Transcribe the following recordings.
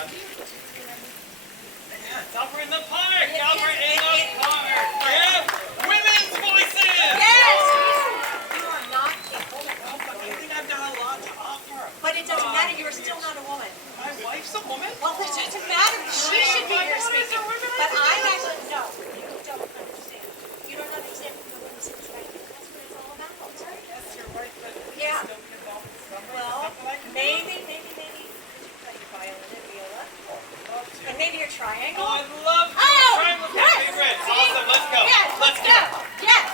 Yes, opera in the park! Opera in the park! Yeah! Women's voices! Yes! You are not a woman. I think I've got a lot to offer. But it doesn't matter, you're still not a woman. My wife's a woman? Well, it doesn't matter. She should be here speaking. But I'm actually, no, you don't understand. You don't understand from the women's perspective. That's what it's all about. Yes, you're right, but Yeah. still be involved in summer. Well, Something like that. maybe you play violin and viola. Love to. And maybe your triangle. Oh, I'd love to. Oh, Triangle's my yes. favorite. See? Awesome, let's go. Yes, let's go. go. Yes.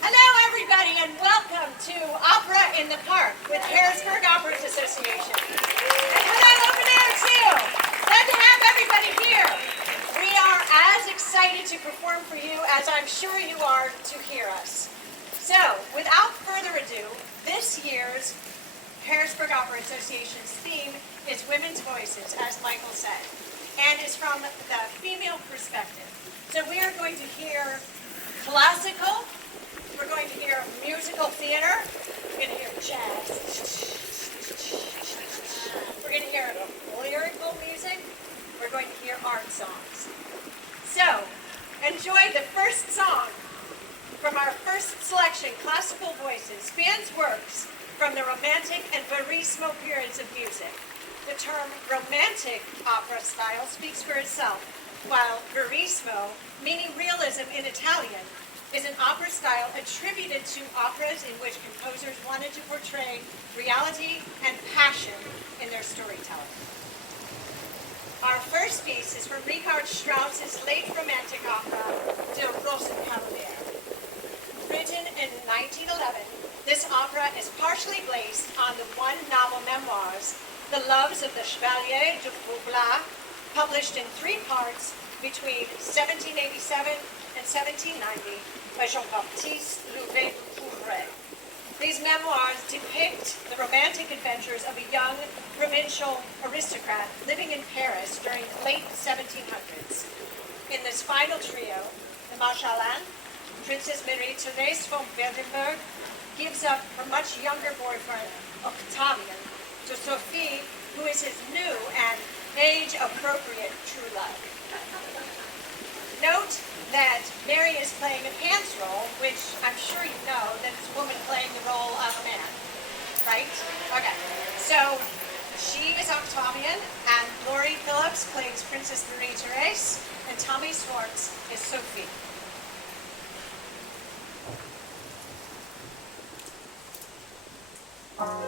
Hello, everybody, and welcome to Opera in the Park with Harrisburg Operas Association. And hello over there, too. Glad to have everybody here. We are as excited to perform for you as I'm sure you are to hear us. So, without further ado, this year's Harrisburg Opera Association's theme is Women's Voices, as Michael said, and is from the female perspective. So we are going to hear classical, we're going to hear musical theater, we're going to hear jazz, we're going to hear lyrical music, we're going to hear art songs. So, enjoy the first song from our first selection, Classical Voices, spans works from the Romantic and Verismo periods of music. The term romantic opera style speaks for itself, while Verismo, meaning realism in Italian, is an opera style attributed to operas in which composers wanted to portray reality and passion in their storytelling. Our first piece is from Richard Strauss's late romantic opera, Der Rosenkavalier. Written in 1911, this opera is partially based on the one-novel memoirs, The Loves of the Chevalier de Vaugelas, published in 3 parts between 1787 and 1790 by Jean-Baptiste Louvet-Couvreur. These memoirs depict the romantic adventures of a young provincial aristocrat living in Paris during the late 1700s. In this final trio, the Marschallin, Princess Marie-Therese von Werdenberg, gives up her much younger boyfriend, Octavian, to Sophie, who is his new and age-appropriate true love. Note that Mary is playing a Hans role, which I'm sure you know that it's a woman playing the role of a man, right? Okay, so she is Octavian, and Laurie Phillips plays Princess Marie-Therese, and Tami Swartz is Sophie. Thank you.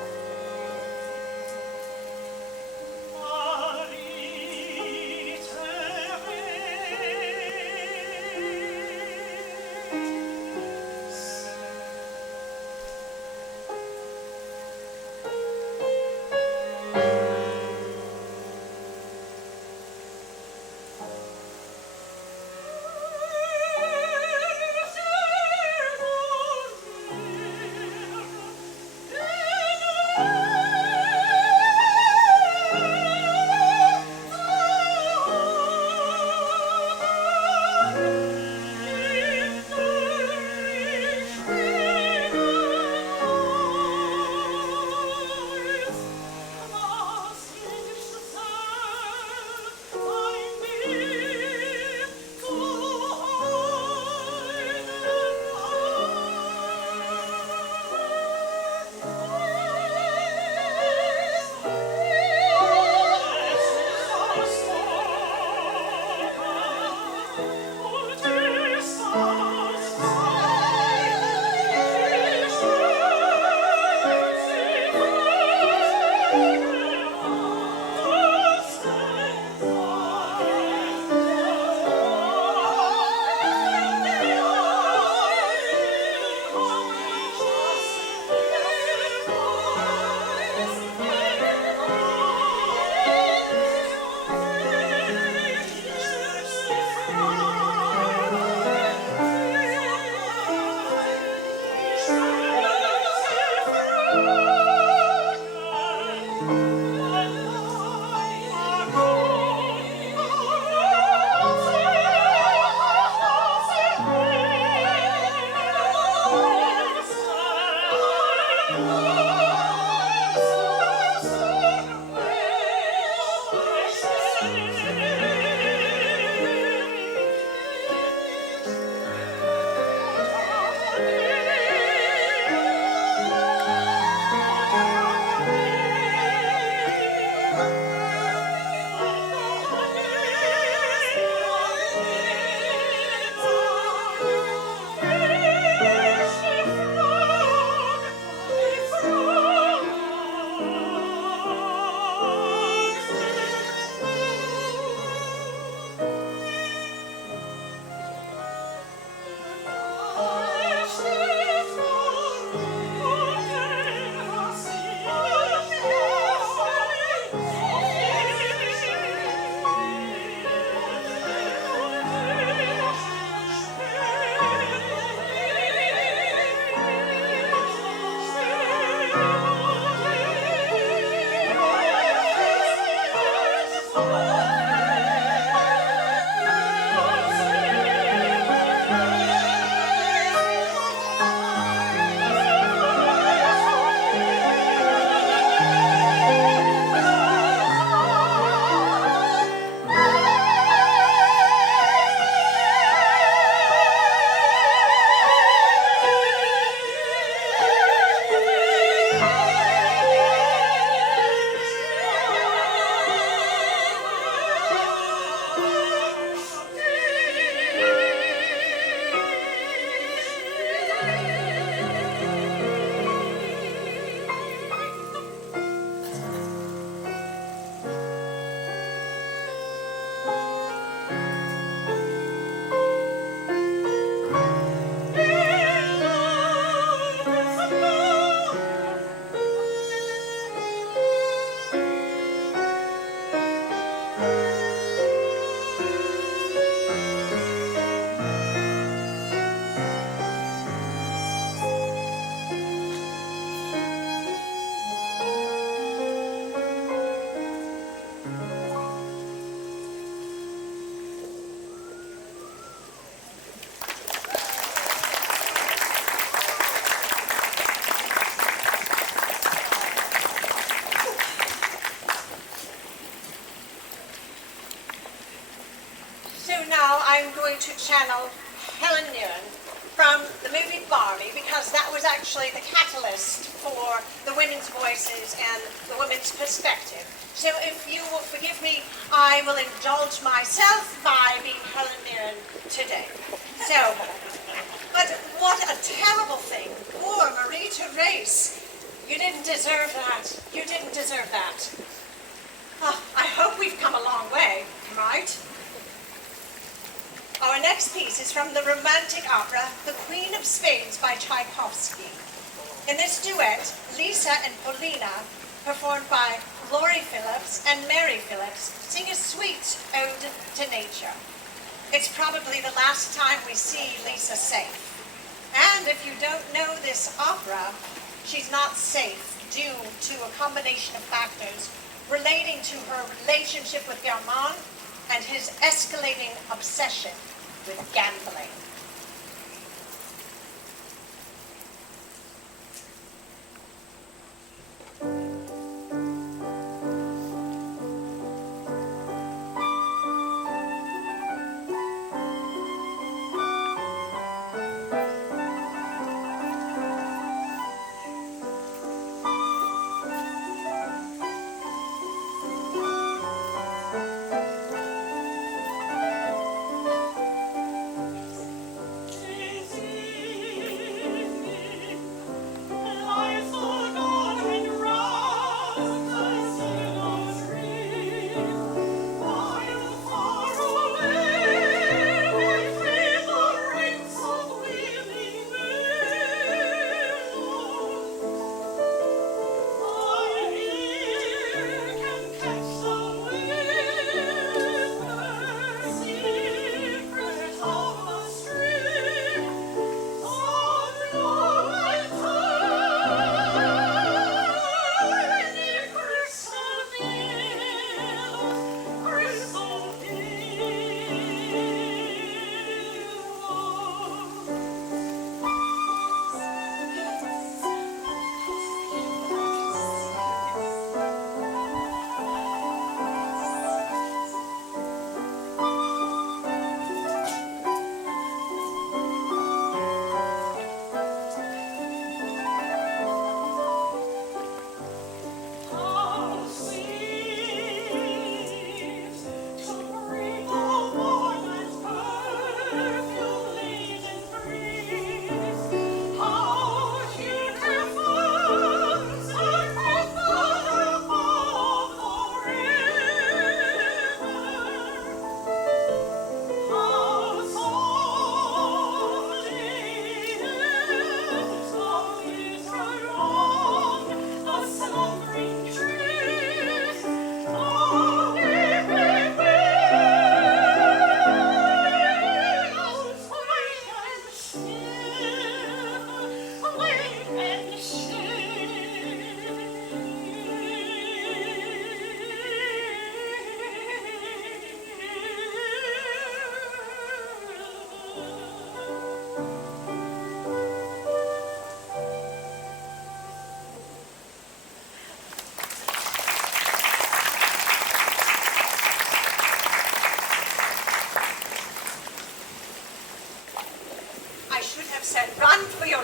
I'm going to channel Helen Mirren from the movie Barbie, because that was actually the catalyst for the women's voices and the women's perspective. So if you will forgive me, I will indulge myself by being Helen Mirren today. So, but what a terrible thing. Poor Marie Therese. You didn't deserve that. You didn't deserve that. Oh, I hope we've come a long way, right? Our next piece is from the romantic opera, The Queen of Spades by Tchaikovsky. In this duet, Lisa and Paulina, performed by Laurie Phillips and Mary Phillips, sing a sweet ode to nature. It's probably the last time we see Lisa safe. And if you don't know this opera, she's not safe due to a combination of factors relating to her relationship with Gamon and his escalating obsession with gambling.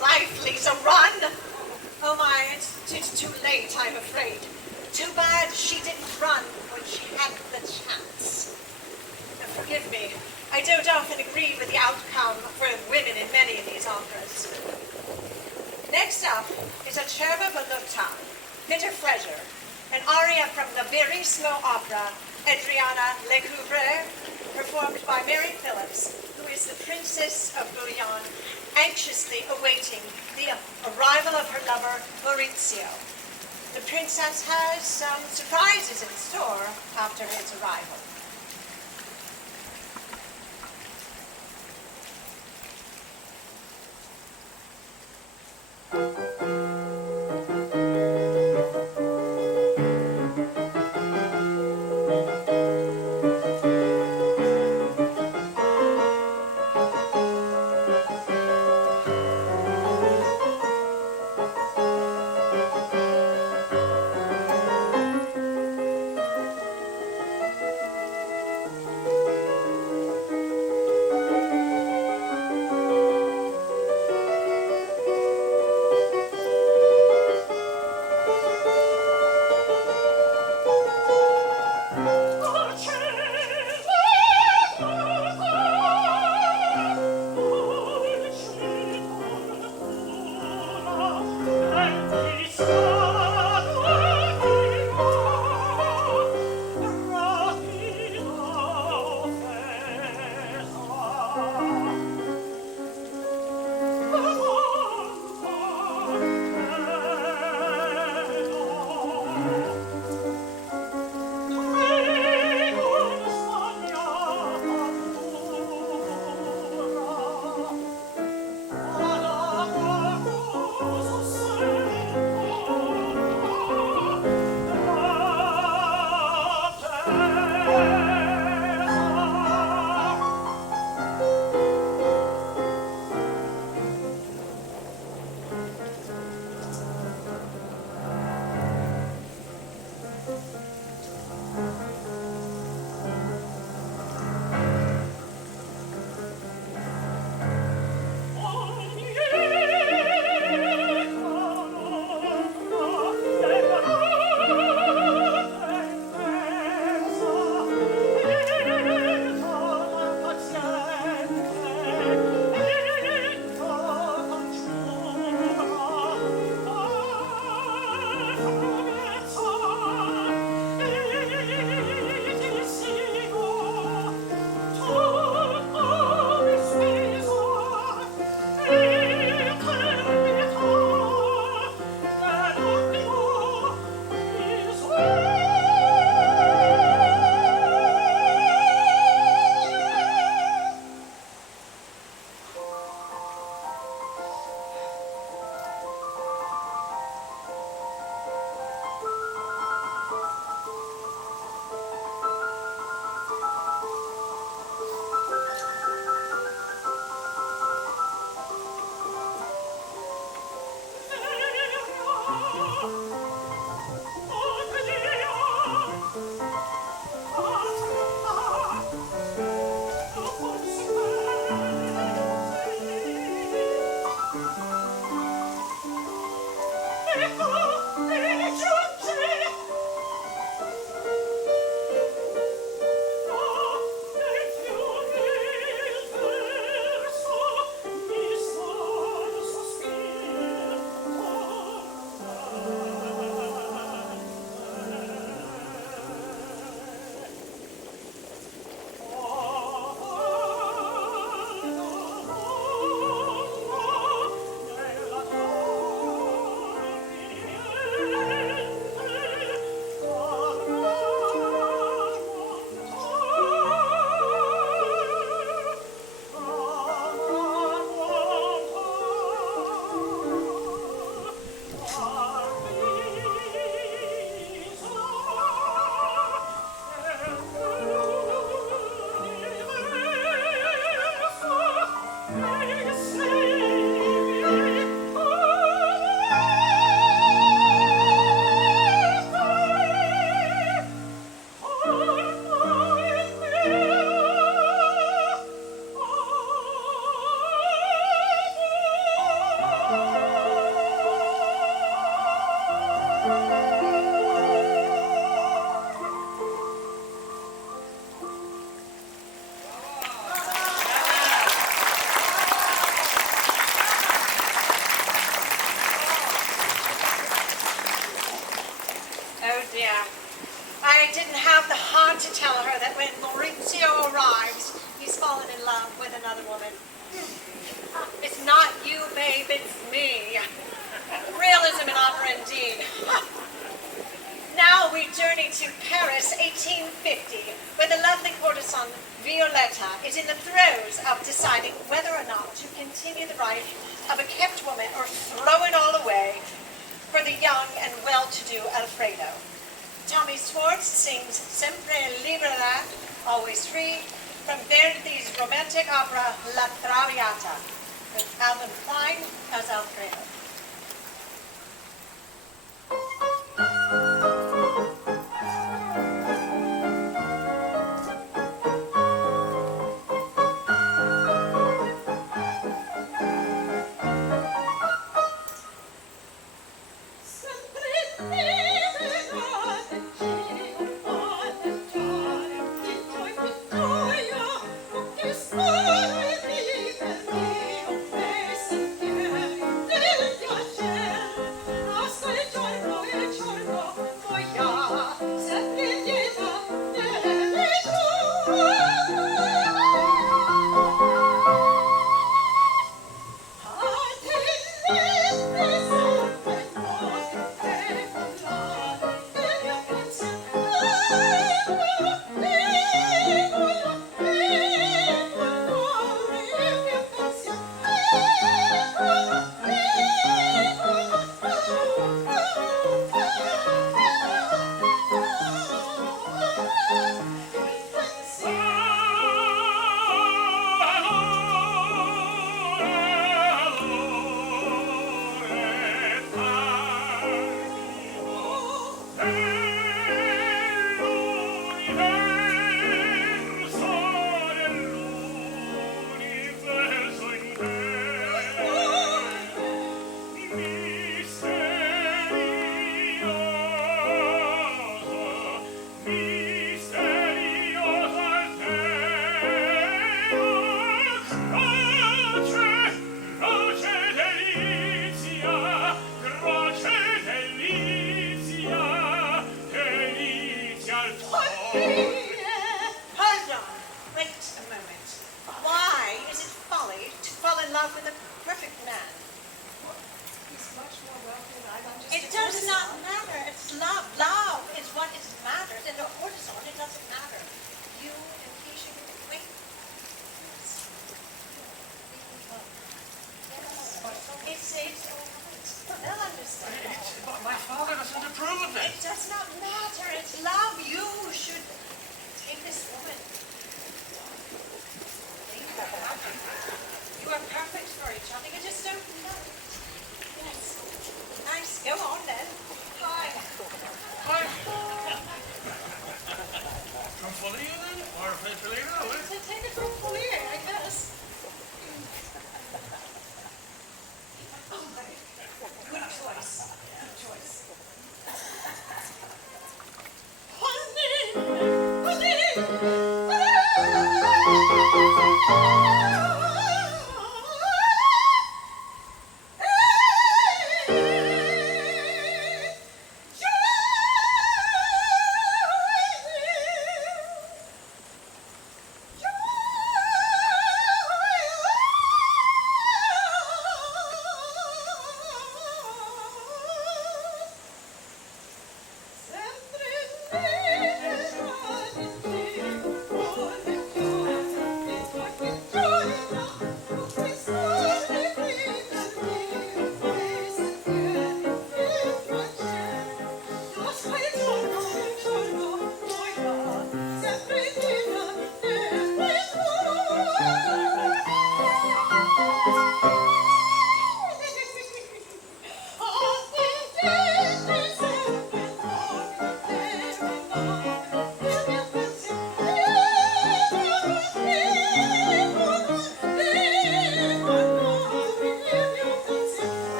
life, Lisa, run! Oh my, it's too late, I'm afraid. Too bad she didn't run when she had the chance. Now, forgive me, I don't often agree with the outcome for women in many of these operas. Next up is a Cerva Voluta, Peter Freser, an aria from the very slow opera Adriana Lecouvreur, performed by Mary Phillips, who is the Princess of Bouillon, anxiously awaiting the arrival of her lover, Maurizio. The princess has some surprises in store after his arrival. another woman. It's not you, babe, it's me. Realism in opera indeed. Now we journey to Paris, 1850, where the lovely courtesan Violetta is in the throes of deciding whether or not to continue the life of a kept woman or throw it all away for the young and well-to-do Alfredo. Tami Swartz sings Sempre Libera, Always Free, from Verdi's romantic opera La Traviata, with Alvin Klein as Alfredo.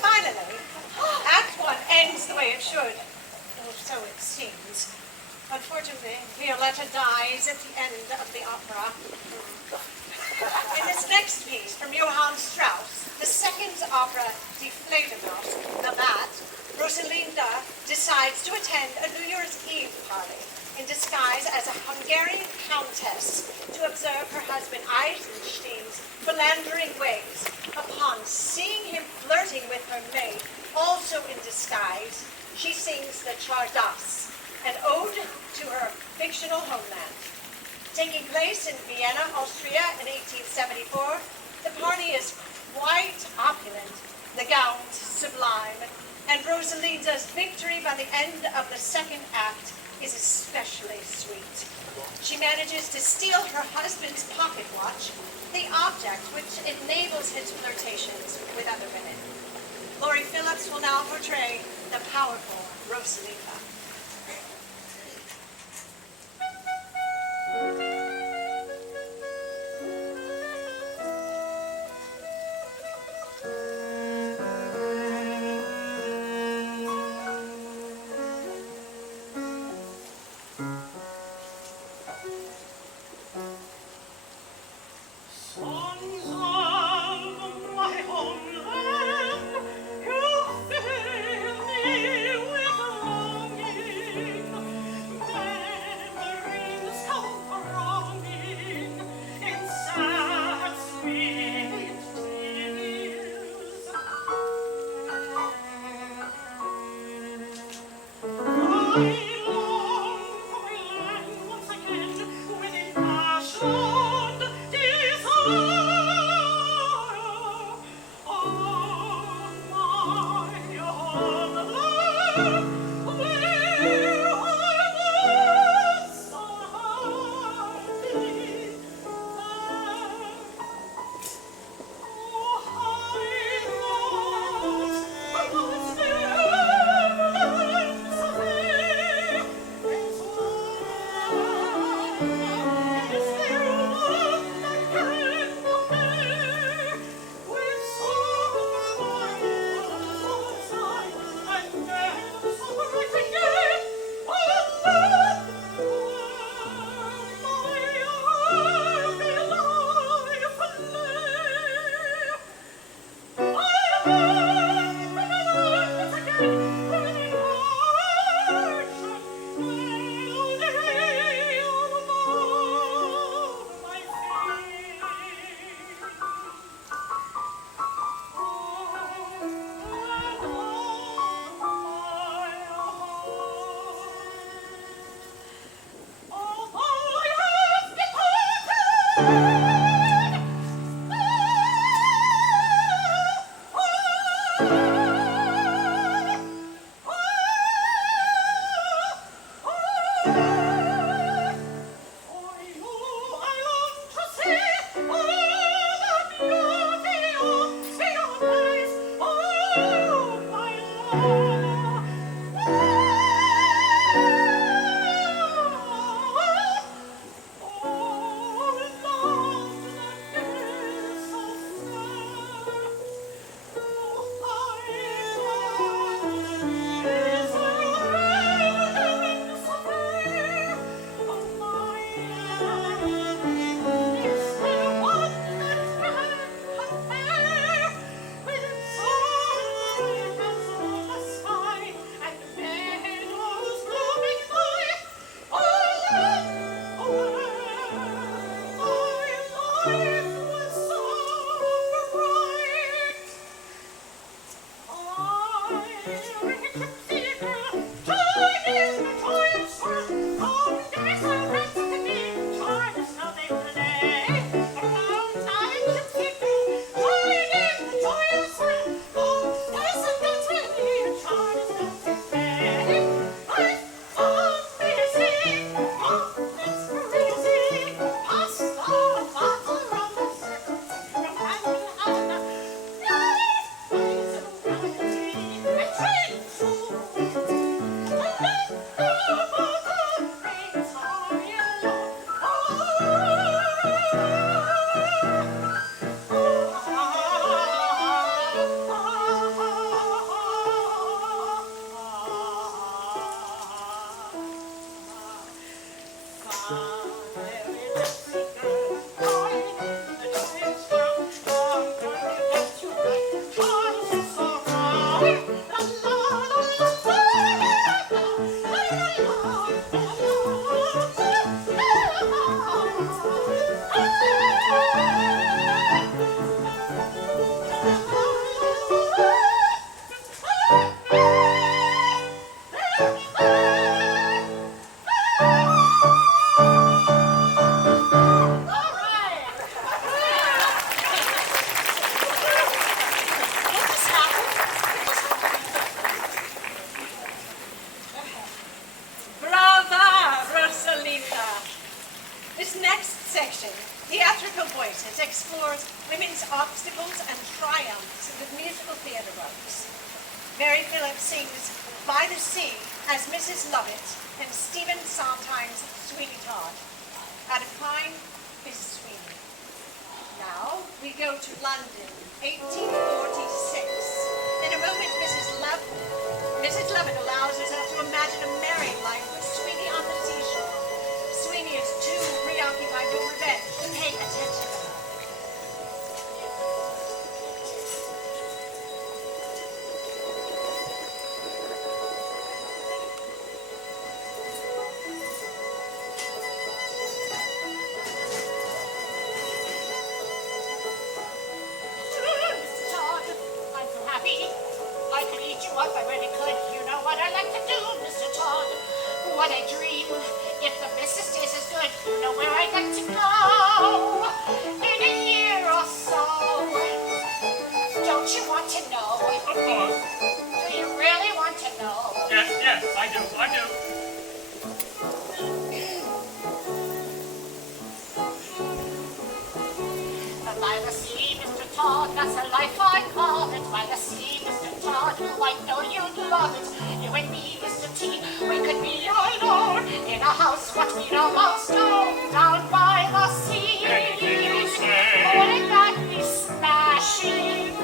Finally, Act One ends the way it should, or so it seems. Unfortunately, Violetta dies at the end of the opera. In this next piece from Johann Strauss, the second opera, Die Fledermaus, The Bat, Rosalinda decides to attend a New Year's Eve party in disguise as a Hungarian countess to observe her husband Eisenstein's philandering ways. Upon seeing him flirting with her maid, also in disguise, she sings the Czardas, an ode to her fictional homeland. Taking place in Vienna, Austria in 1874, the party is quite opulent, the gowns sublime, and Rosalinda's victory by the end of the second act is especially sweet. She manages to steal her husband's pocket watch, the object which enables his flirtations with other women. Laurie Phillips will now portray the powerful Rosalinda. obstacles and triumphs of the musical theatre ropes. Mary Phillips sings By the Sea as Mrs. Lovett and Stephen Sondheim's Sweeney Todd. Adam Klein is Sweeney. Now we go to London, 1846. In a moment, Mrs. Lovett allows herself to imagine a married life with Sweeney on the seashore. Sweeney is too preoccupied with revenge to pay attention to her. What a dream. If the business is as good, you know where I'd like to go in a year or so. Don't you want to know? Of course. Do you really want to know? Yes, I do. By the sea, Mr. Todd, that's a life I call it. By the sea, Mr. Todd, I know you'd love it. You and me, Mr. T, we could be alone in a house what we'd almost own down by the sea. Anything you say. Wouldn't that be smashing?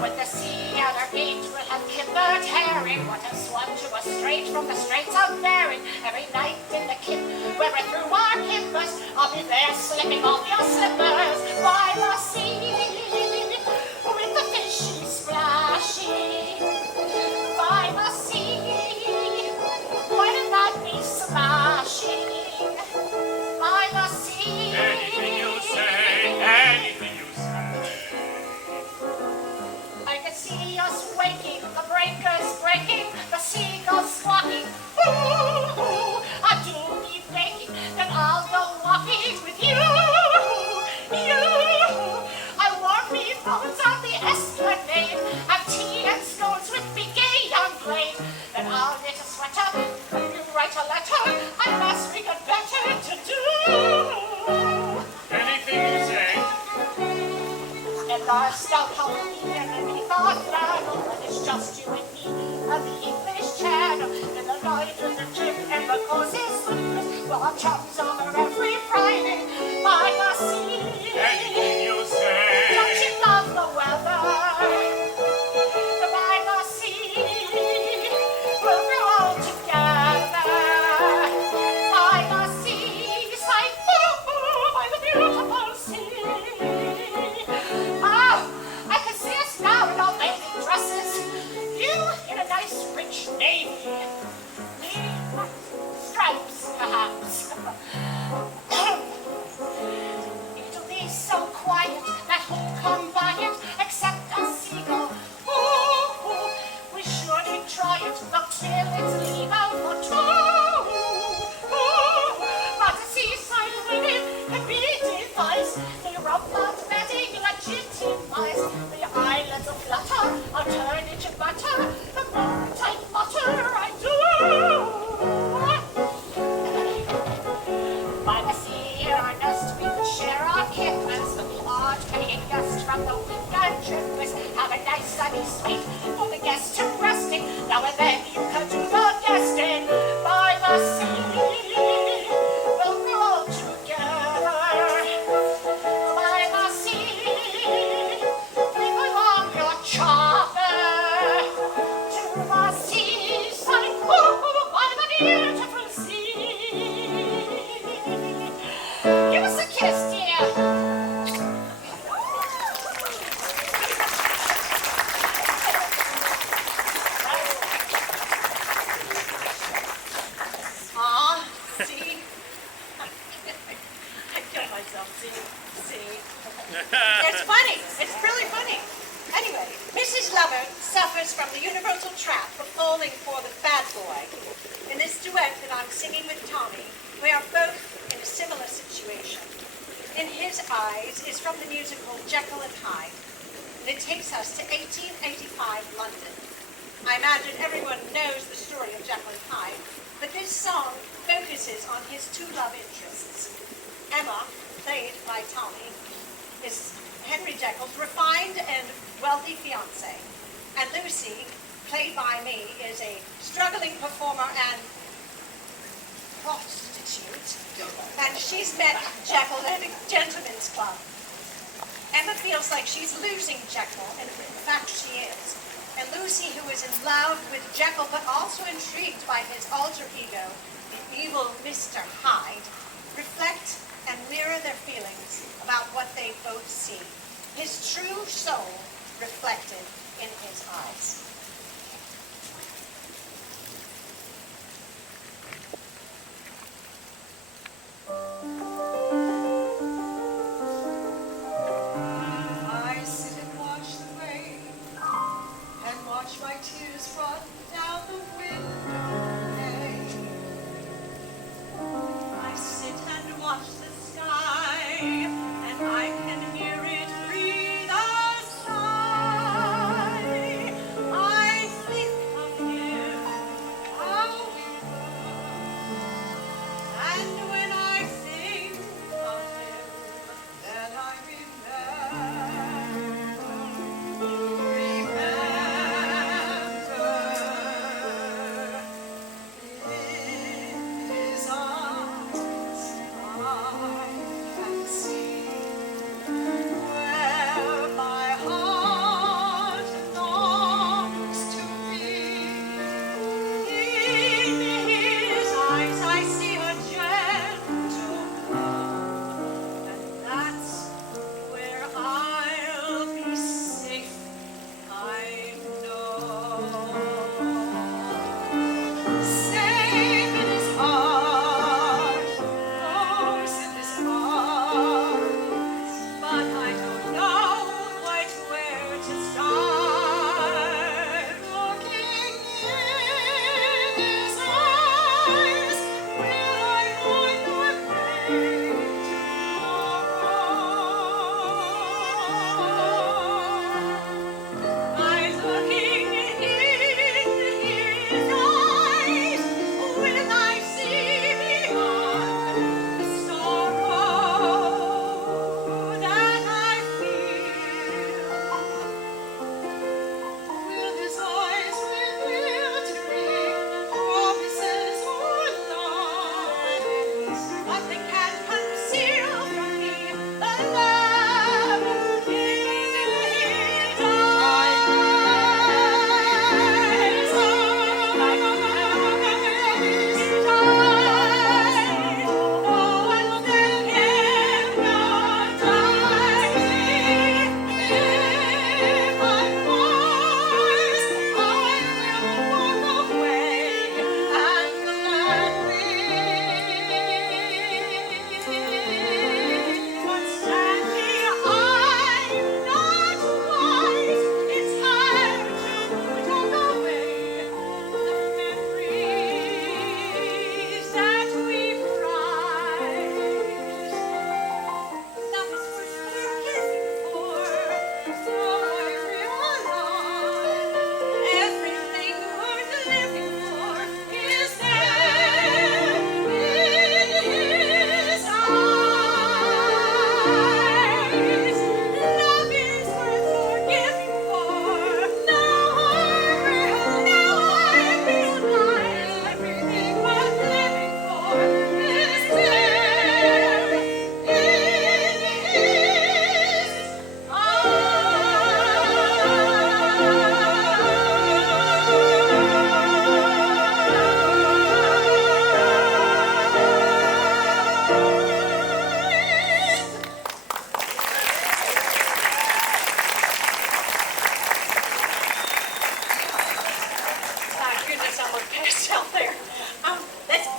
With the sea at our gate, we'll have kimbered herring. What have swum to us straight from the Straits of Bering. Every night in the kip, where we're through our kimbers, I'll be there slipping off your slippers by the sea. With the fishy splashing by the sea. Wouldn't that be smashing by the sea? Anything you say, anything you say. I could see us waking, the breakers breaking, the seagulls squawking. Ooh, I do be baking, then I'll go walking with you. I warm me bones on the esplanade, have tea and scones with me gay young blade. Then I'll knit a sweater, you write a letter, unless we got better to do. Anything you say. And our stout Halloween underneath our flannel, when it's just you and me and the English Channel, and the light and the gym and the cozy slippers, well, our chums over every Friday by the sea. Anything you say. Don't you love the weather? By the sea, we'll grow old together. By the seaside, by the beautiful sea. I can see us now in our bathing dresses. You in a nice rich navy. Me, stripes, perhaps. It'll be so quiet that who'll come by it except a seagull. Ooh, we surely try it, not till it's legal for two. But the seaside women can be devised. They rub out bedding legitimize. The islands will flutter, I'll turn into butter. The moon-type butter I do. By the sea, our nest, we could share our kittens. The large paying guest from the weekend trippers. Have a nice sunny suite for the guests to rest in. Now and then you can do the guesting. By the sea, we'll grow together. By the sea, bring along your chopper to the seaside. By the beautiful sea. Give us a kiss, dear. See? I kill myself, see? It's funny. It's really funny. Anyway, Mrs. Lovett suffers from the universal trap of falling for the bad boy. In this duet that I'm singing with Tommy, we are both in a similar situation. In His Eyes is from the musical Jekyll and Hyde, and it takes us to 1885 London. I imagine everyone knows the story of Jekyll and Hyde, but this song focuses on his two love interests. Emma, played by Tommy, is Henry Jekyll's refined and wealthy fiance. And Lucy, played by me, is a struggling performer and prostitute. And she's met Jekyll at a gentleman's club. Emma feels like she's losing Jekyll, and in fact she is. And Lucy, who is in love with Jekyll, but also intrigued by his alter ego, the evil Mr. Hyde, reflect and mirror their feelings about what they both see. His true soul reflected in his eyes. I sit and watch the rain and watch my tears run down the window pane. I sit and watch the sky and I can hear it breathe a sigh. I think of him, how we were, and when I think of him, then I in his eyes I can see where my heart longs to be. In his eyes I see a gentle love, and that's where I'll be safe, I know. Safe in his heart, close in his arms, but I don't know quite where to start. Looking in his eyes, will I find the way tomorrow? I'm looking in his eyes, will I see beyond the sorrow that I feel? Will his eyes reveal to me promises or lies? Nothing can conceal from me the love in his My goodness, I look past out there.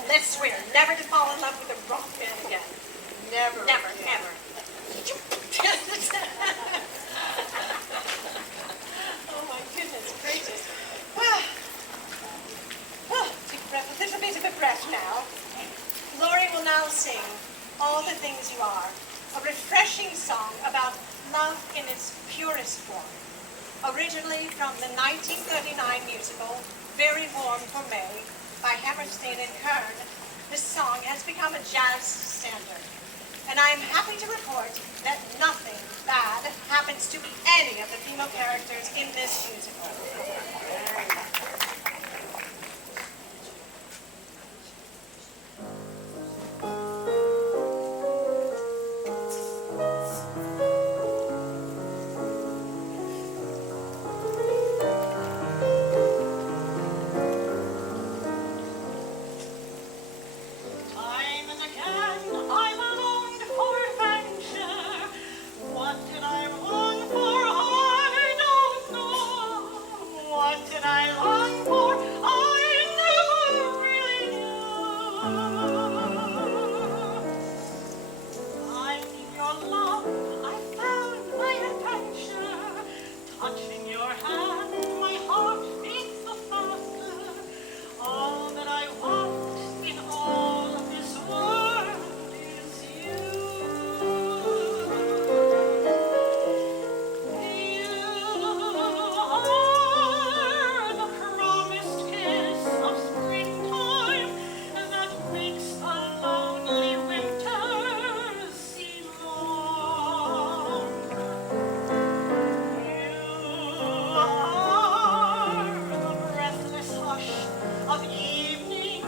Let's swear never to fall in love with a wrong man again. Never. Never, ever. Oh my goodness gracious. Take a breath, a little bit of a breath now. Lori will now sing All the Things You Are, a refreshing song about love in its purest form. Originally from the 1939 musical Very Warm for May by Hammerstein and Kern, this song has become a jazz standard. and I am happy to report that nothing bad happens to any of the female characters in this musical. Time and again I longed for adventure. What did I long for? I don't know. What did I long for? I never really knew. I'm in your love. I found my adventure. Touching your hand, my heart beats the faster. All that I want in all of this world is you. You are the promised kiss of springtime that makes the lonely winter seem long. You are the breathless hush of evening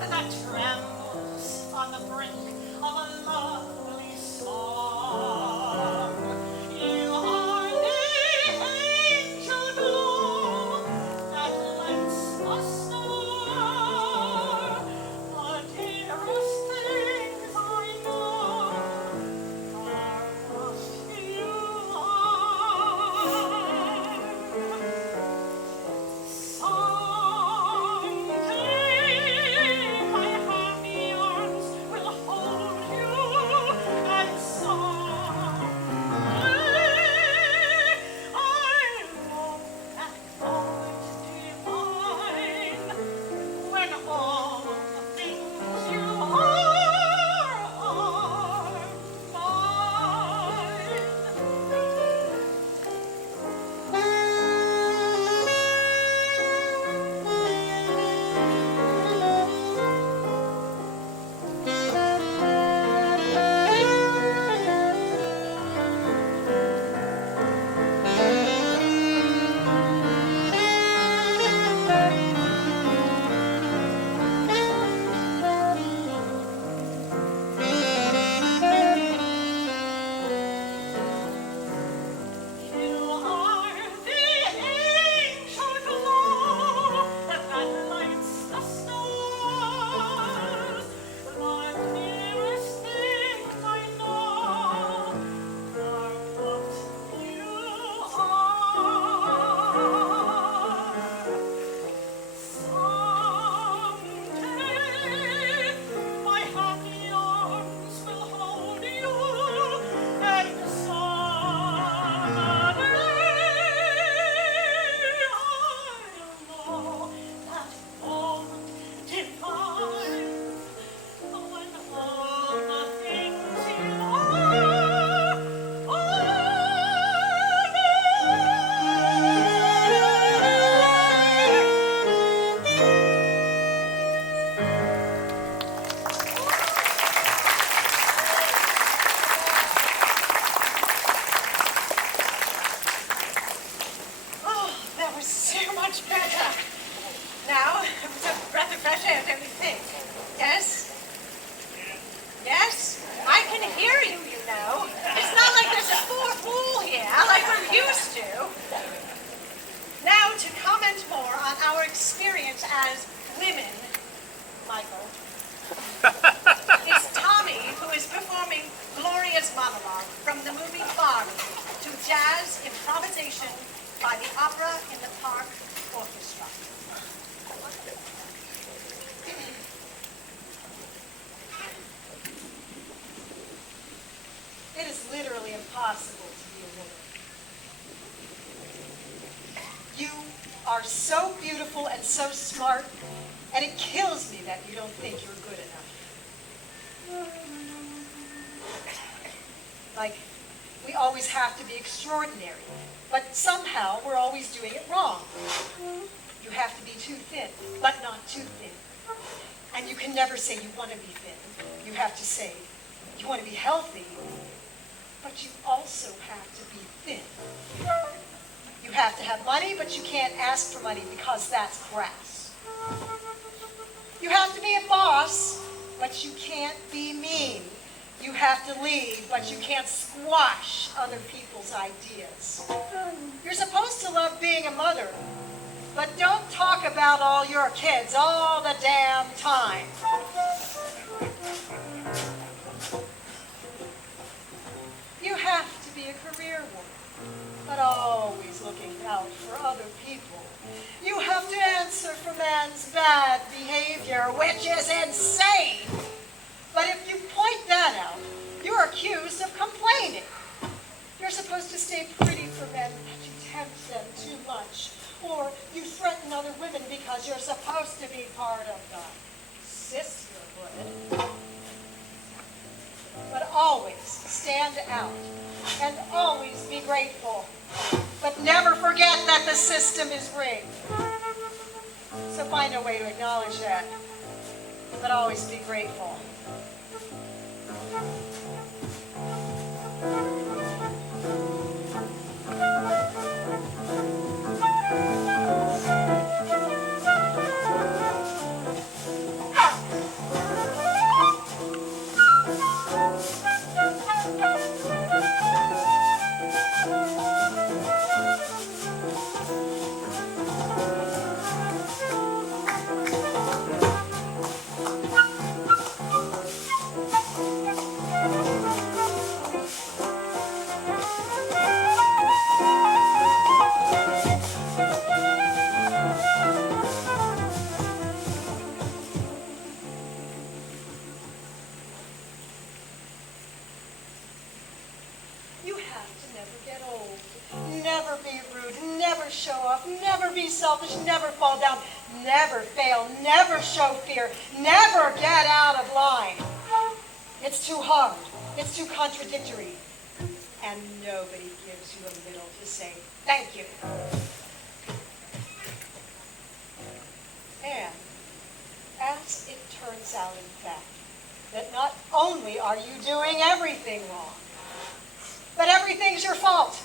that trembles on the brink of a lovely song. You are the angel glow that lights a star. The dearest things I know are what you are. Someday my happy arms will hold you, and someday I want that moment divine when all the things you are You are the angel glow that lights the stars. The dearest things I know are what you are. Someday my happy arms will hold you, and someday I'll know that moment divine when all the things you Oh, that was so much better. Now, it was a breath of fresh air, don't you think? Yes? Yes? I can hear you, you know. It's not like there's a fourth wall here, like we're used to. Now, to comment more on our experience as women, Michael, is Tami, who is performing Gloria's monologue from the movie Barbie to jazz improvisation by the Opera in the Park Orchestra. It is literally impossible to be a woman. You are so beautiful and so smart, and it kills me that you don't think you're good enough. Like, we always have to be extraordinary, but somehow we're always doing it wrong. You have to be too thin, but not too thin. And you can never say you want to be thin. You have to say, you You want to be healthy, but you also have to be thin. You have to have money, but you can't ask for money because that's crass. You have to be a boss, but you can't be mean. You have to lead, but you can't squash other people's ideas. You're supposed to love being a mother, but don't talk about all your kids all the damn time. You have to be a career woman, but always looking out for other people. You have to answer for man's bad behavior, which is insane. But if you point that out, you're accused of complaining. You're supposed to stay pretty for men, but you tempt them too much. Or you threaten other women because you're supposed to be part of the sisterhood. But always stand out and always be grateful. But never forget that the system is rigged. So find a way to acknowledge that, but always be grateful. Selfish, never fall down, never fail, never show fear, never get out of line. It's too hard, it's too contradictory, and nobody gives you a middle to say thank you. And as it turns out, in fact, that not only are you doing everything wrong, but everything's your fault.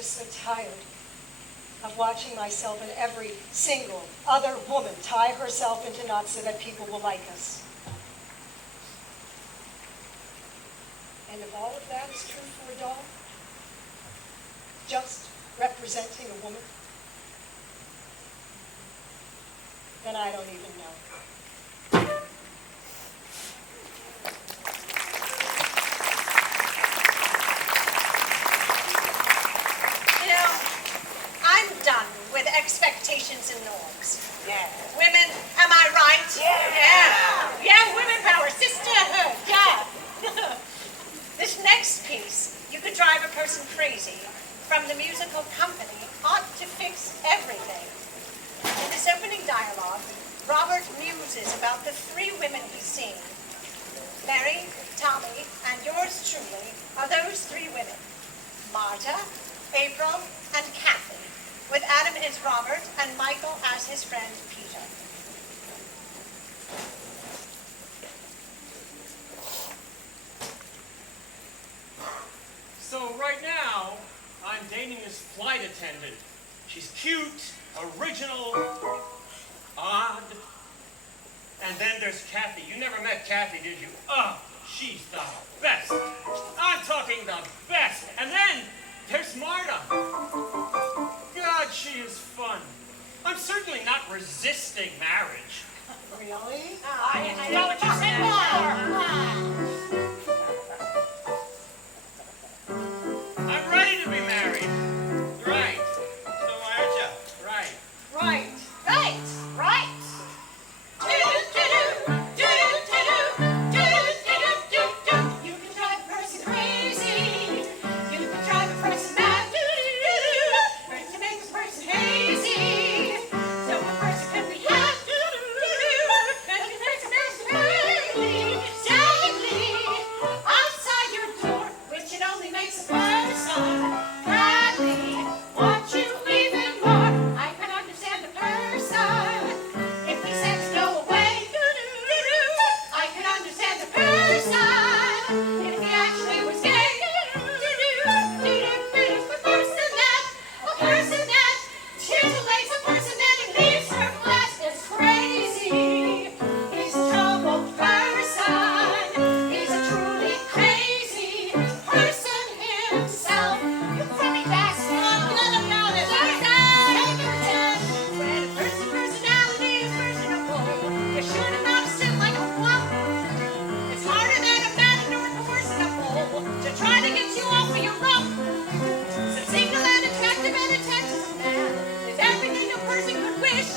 So tired of watching myself and every single other woman tie herself into knots so that people will like us. And if all of that is true for a doll, just representing a woman, then I don't even know. Expectations and norms. Yeah. Women, am I right? Yeah. Yeah, women power, sisterhood, yeah. This next piece, You Could Drive a Person Crazy, from the musical company, ought to fix everything. In this opening dialogue, Robert muses about the three women he's seen. Mary, Tommy, and yours truly are those three women. Marta, April, and Kathy, with Adam as Robert and Michael as his friend Peter. So right now, I'm dating this flight attendant. She's cute, original, odd. And then there's Kathy. You never met Kathy, did you? Oh, she's the best. I'm talking the best. And then there's Marta. God, she is fun. I'm certainly not resisting marriage. Really? I know what you said more. I'm ready to be married. Right. So why aren't you? Right. Right. Right, right. You can drive a person crazy. You can drive a person mad. To make a person hazy. So a person can be happy. Make a person nasty. makes a person gladly want you even more. I can understand the person if he says go away. I can understand the person if he actually was gay. A person that titillates a person and leaves her flat is crazy. He's a troubled person. He's a truly crazy person himself. You funny bastard. Let him know this. When a person's personality is personable, you should have noticed him like a whelp. It's harder than a matador personable to try to get you off of your rump. So single and attractive man is everything a person could wish.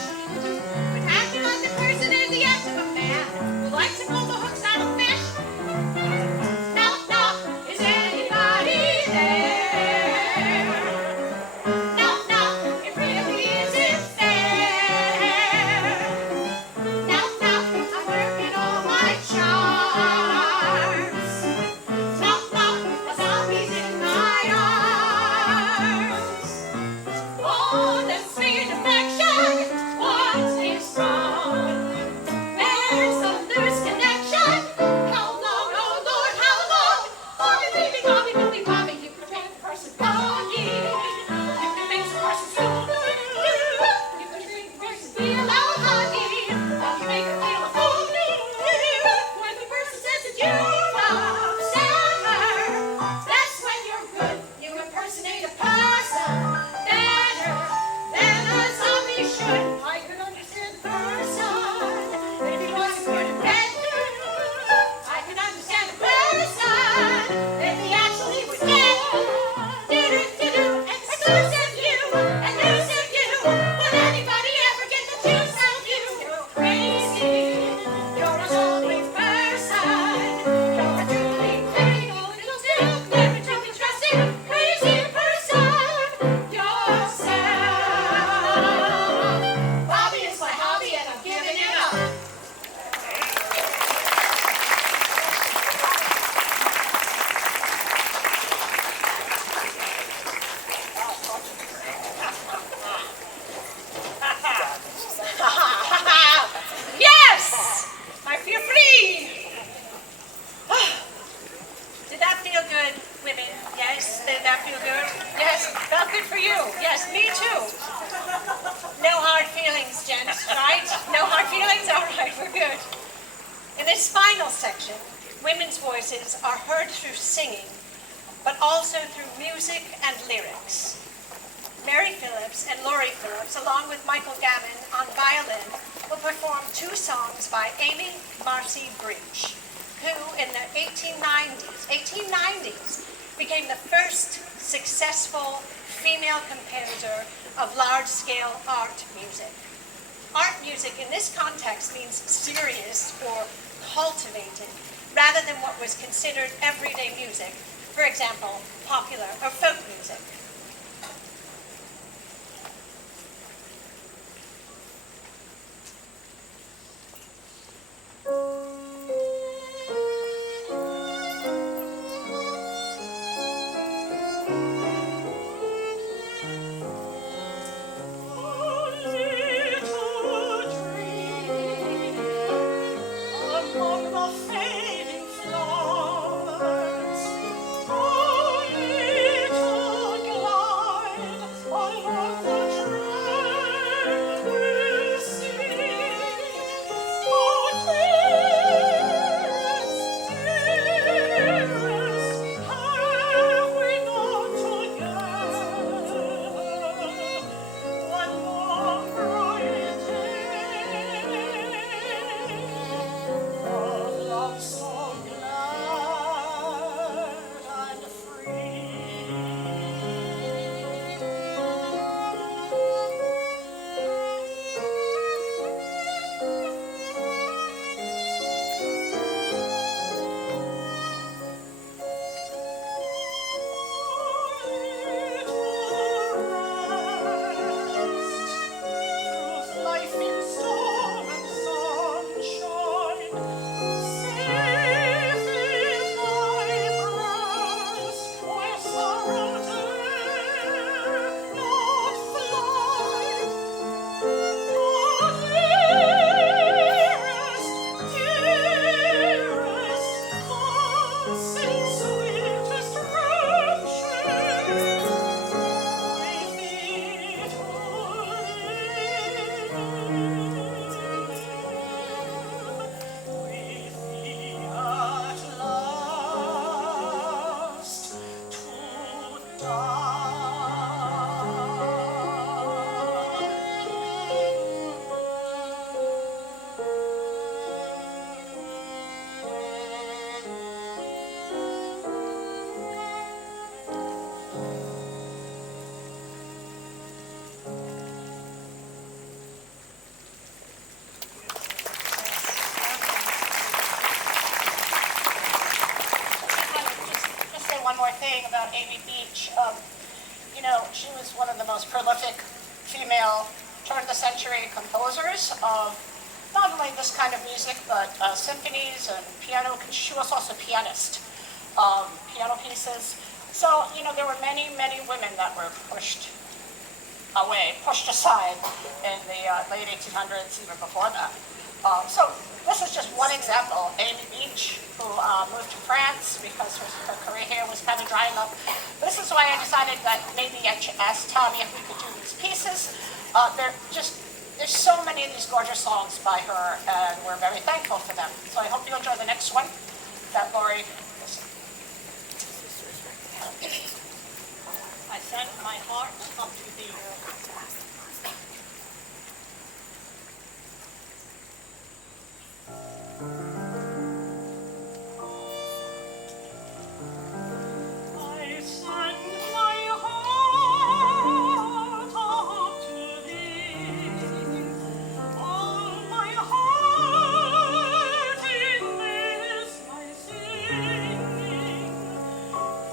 But acting like the person is the act of a man who likes to pull the hooks out of fish. Knock, knock, is anybody there? Knock, knock, it really isn't fair. Knock, knock, I'm working all my charms. Knock, knock, a zombie's in my arms. Oh, let's see an affection. What is wrong? There's a loose connection. How long, oh Lord, how long? Bobby, baby, Bobby, Bobby, Bobby, you can make a person foggy. You can make a person stupid. You can make a person feel all huggy. You make her feel a fool. When the person says that you upset her, that's when you're good. You impersonate a person better than a zombie should. I could understand the person if he wasn't good in bed. I could understand the person if he actually was dead. Exclusive you, elusive you. Will anybody ever get the juice out of you? You're crazy. You're a lonely person. You're a truly crazy, never to be trusted, crazy person yourself. Bobby is my hobby and I'm giving it up. Yes! I feel free! Did that feel good, women? Yes? Did that feel good? Yes? Felt good for you? Yes, me too. No hard feelings, gents, right? No hard feelings? All right, we're good. In this final section, women's voices are heard through singing, but also through music and lyrics. Mary Phillips and Laurie Phillips, along with Michael Gamon on violin, will perform two songs by Amy Marcy Breach, who in the 1890s became the first successful female composer of large-scale art music. Art music in this context means serious or cultivated, rather than what was considered everyday music, for example, popular or folk music. Among the fading flowers, oh, little Just say one more thing about Amy Beach. You know, she was one of the most prolific female turn-of-the-century composers of not only this kind of music, but symphonies and piano. She was also a pianist, piano pieces. So, you know, there were many, many women that were pushed away, pushed aside in the late 1800s, even before that. So this is just one example. Amy Beach, who moved to France because her career here was kind of drying up. This is why I decided that maybe I should ask Tami if we could do these pieces. There's so many of these gorgeous songs by her, and we're very thankful for them. So I hope you enjoy the next one that Lori listen. I send my heart up to thee. I send my heart up to thee. All my heart in this my singing.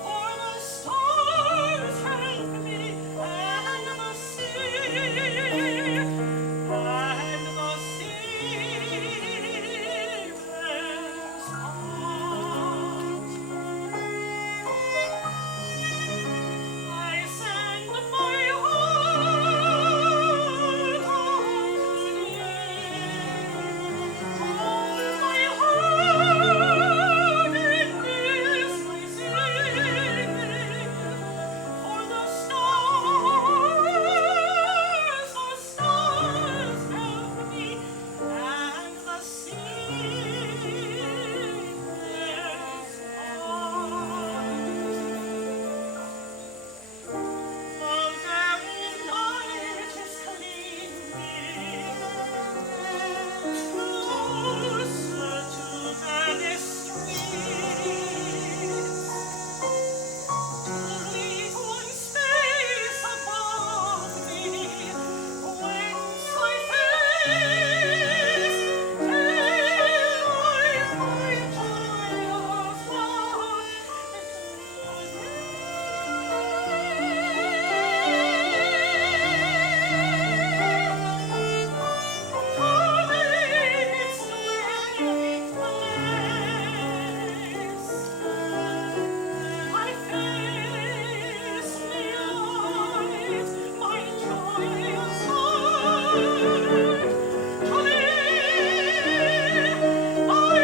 For the stars help me, and the sea bears part. I send my heart up to thee. All my heart in this my singing. For the stars help me, and the sea bears part. The very night is clinging closer to the streets. Leave one space above me, whence I face my joyous heart. Its dwelling place. My face beyond my joyous heart. To its dwelling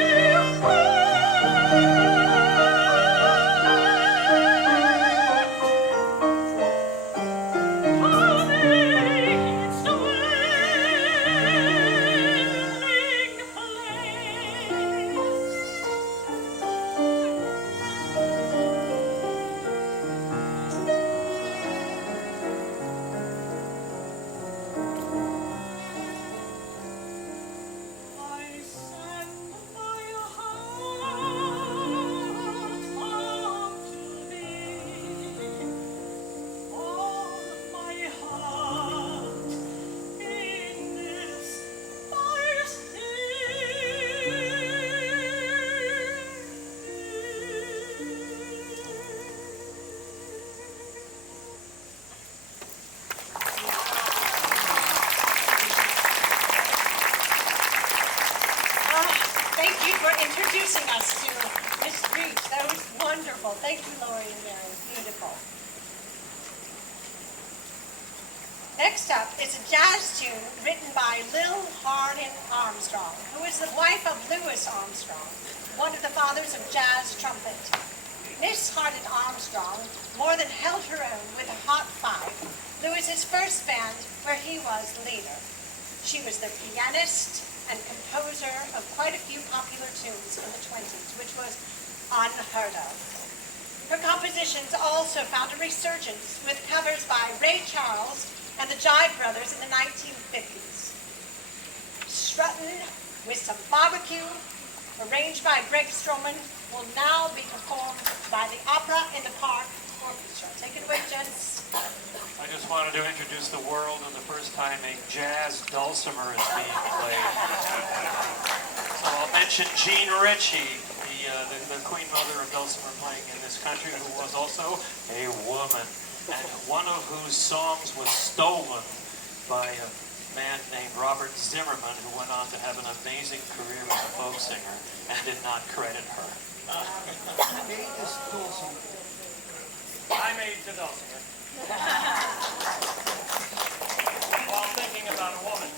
I send my heart up to thee. All my heart in this my Thank you for introducing us to Miss Beach. That was wonderful. Thank you, Lori and Mary. Beautiful. Next up is a jazz tune written by Lil Hardin Armstrong, who is the wife of Louis Armstrong, one of the fathers of jazz trumpet. Miss Hardin Armstrong more than held her own with the Hot Five, Louis's first band where he was leader. She was the pianist and composer of quite a few popular tunes in the 20s, which was unheard of. Her compositions all also found a resurgence with covers by Ray Charles and the Jive Brothers in the 1950s. Struttin' with Some Barbecue, arranged by Greg Strohman, will now be performed by the Opera in the Park Orchestra. Take it away, gents. I just wanted to introduce the world and the first time a jazz dulcimer is being played. So I'll mention Jean Ritchie, the queen mother of dulcimer playing in this country, who was also a woman, and one of whose songs was stolen by a man named Robert Zimmerman, who went on to have an amazing career as a folk singer and did not credit her. I made the dulcimer. While thinking about a woman.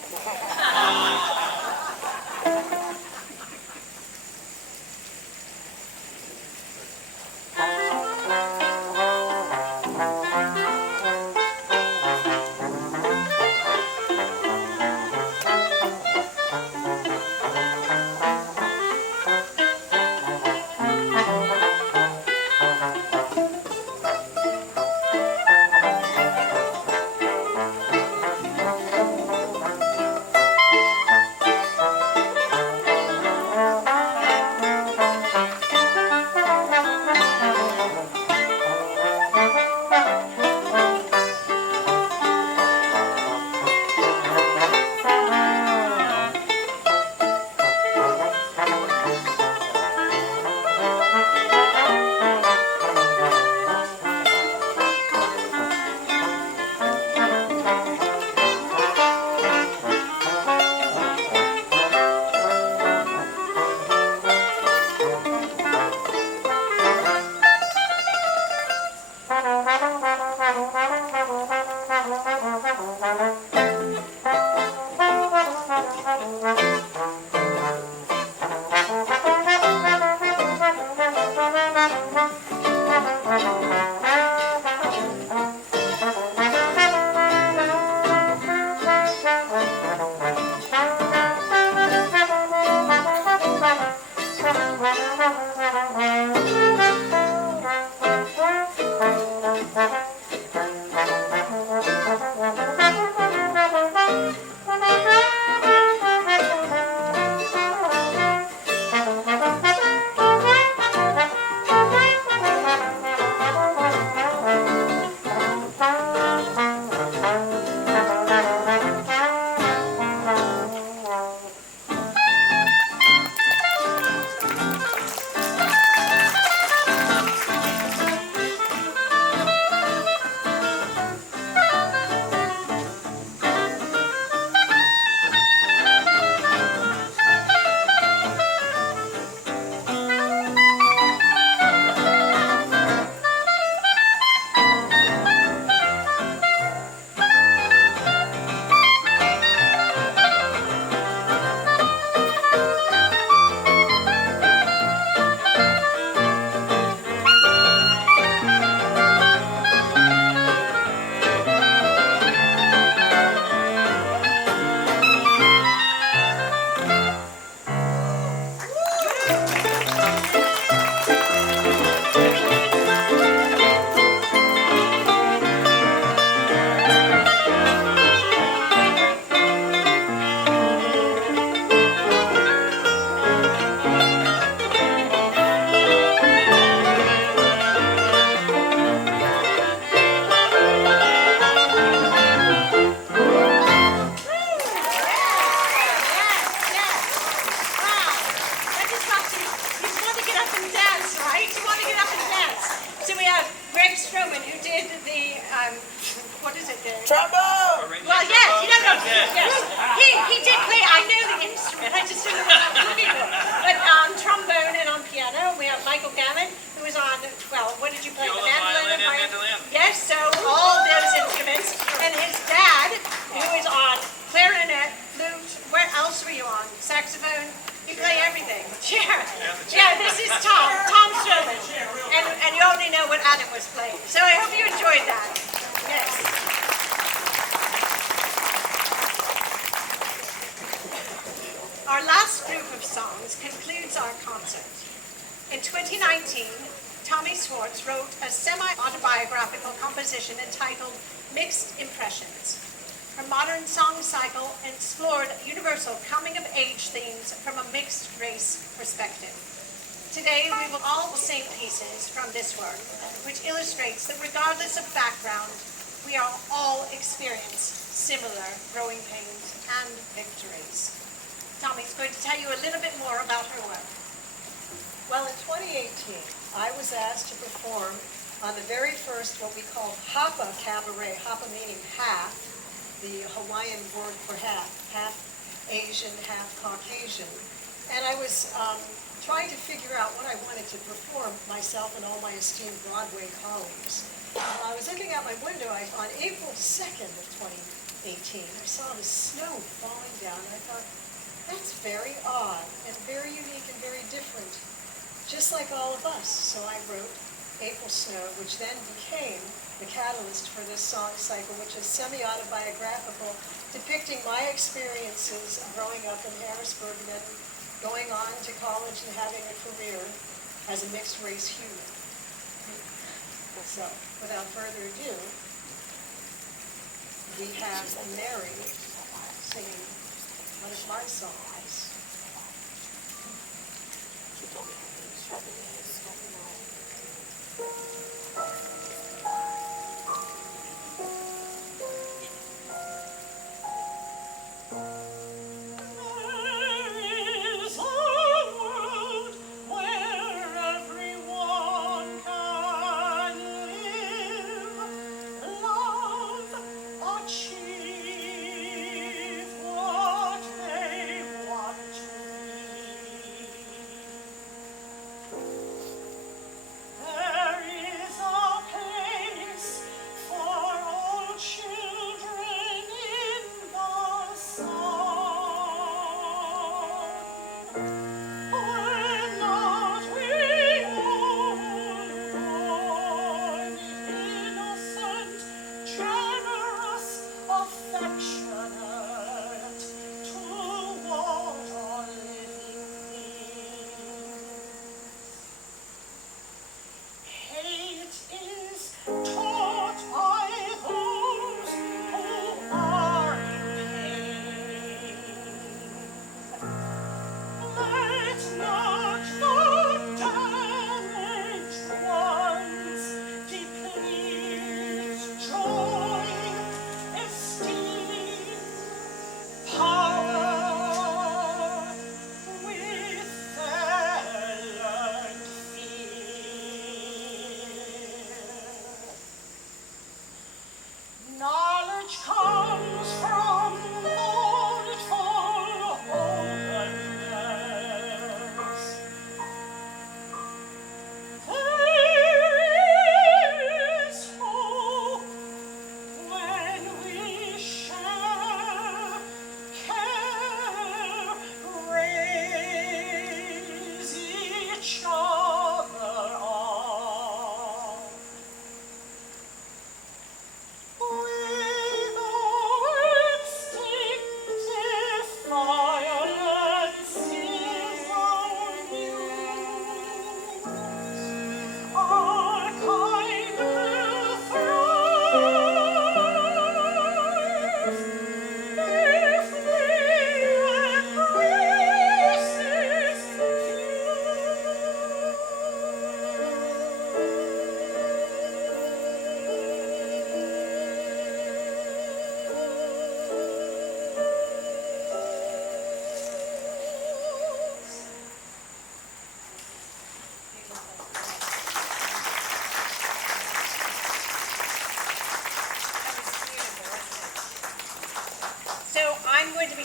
Our last group of songs concludes our concert. In 2019, Tami Swartz wrote a semi-autobiographical composition entitled Mixed Impressions. Her modern song cycle explored universal coming-of-age themes from a mixed-race perspective. Today, we will all sing pieces from this work, which illustrates that regardless of background, we all experience similar growing pains and victories. Tommy's going to tell you a little bit more about her work. Well, in 2018, I was asked to perform on the very first what we call Hapa Cabaret, Hapa meaning half, the Hawaiian word for half Asian, half Caucasian. And I was trying to figure out what I wanted to perform myself and all my esteemed Broadway colleagues. I was looking out my window on April 2nd of 2018. I saw the snow falling down, and I thought, that's very odd and very unique and very different, just like all of us. So I wrote April Snow, which then became the catalyst for this song cycle, which is semi-autobiographical, depicting my experiences growing up in Harrisburg and then going on to college and having a career as a mixed-race human. So, without further ado, we have Mary singing one of my songs.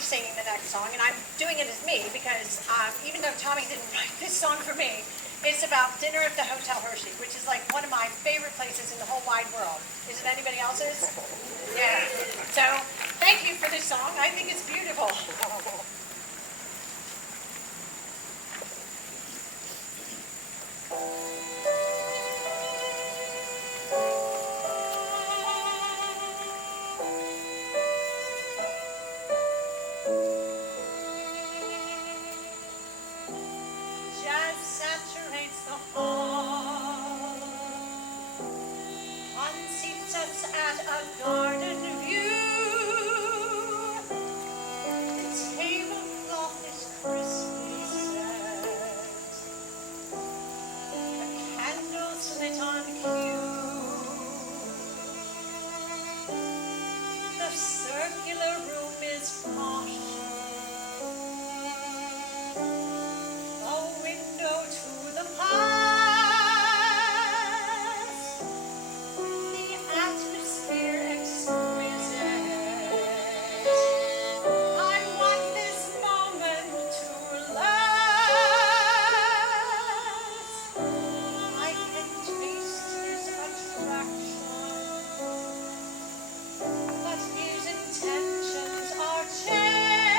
Singing the next song, and I'm doing it as me because even though Tommy didn't write this song for me, it's about dinner at the Hotel Hershey, which is like one of my favorite places in the whole wide world. Is it anybody else's? Yeah. So thank you for this song. I think it's beautiful. Jazz saturates the heart. sunsets at a garden view. The tablecloth is crisply set, the candles lit on cue. The circular room is posh, a window to the past. The atmosphere exquisite. I want this moment to last. I can taste his attraction, but his intentions are changed.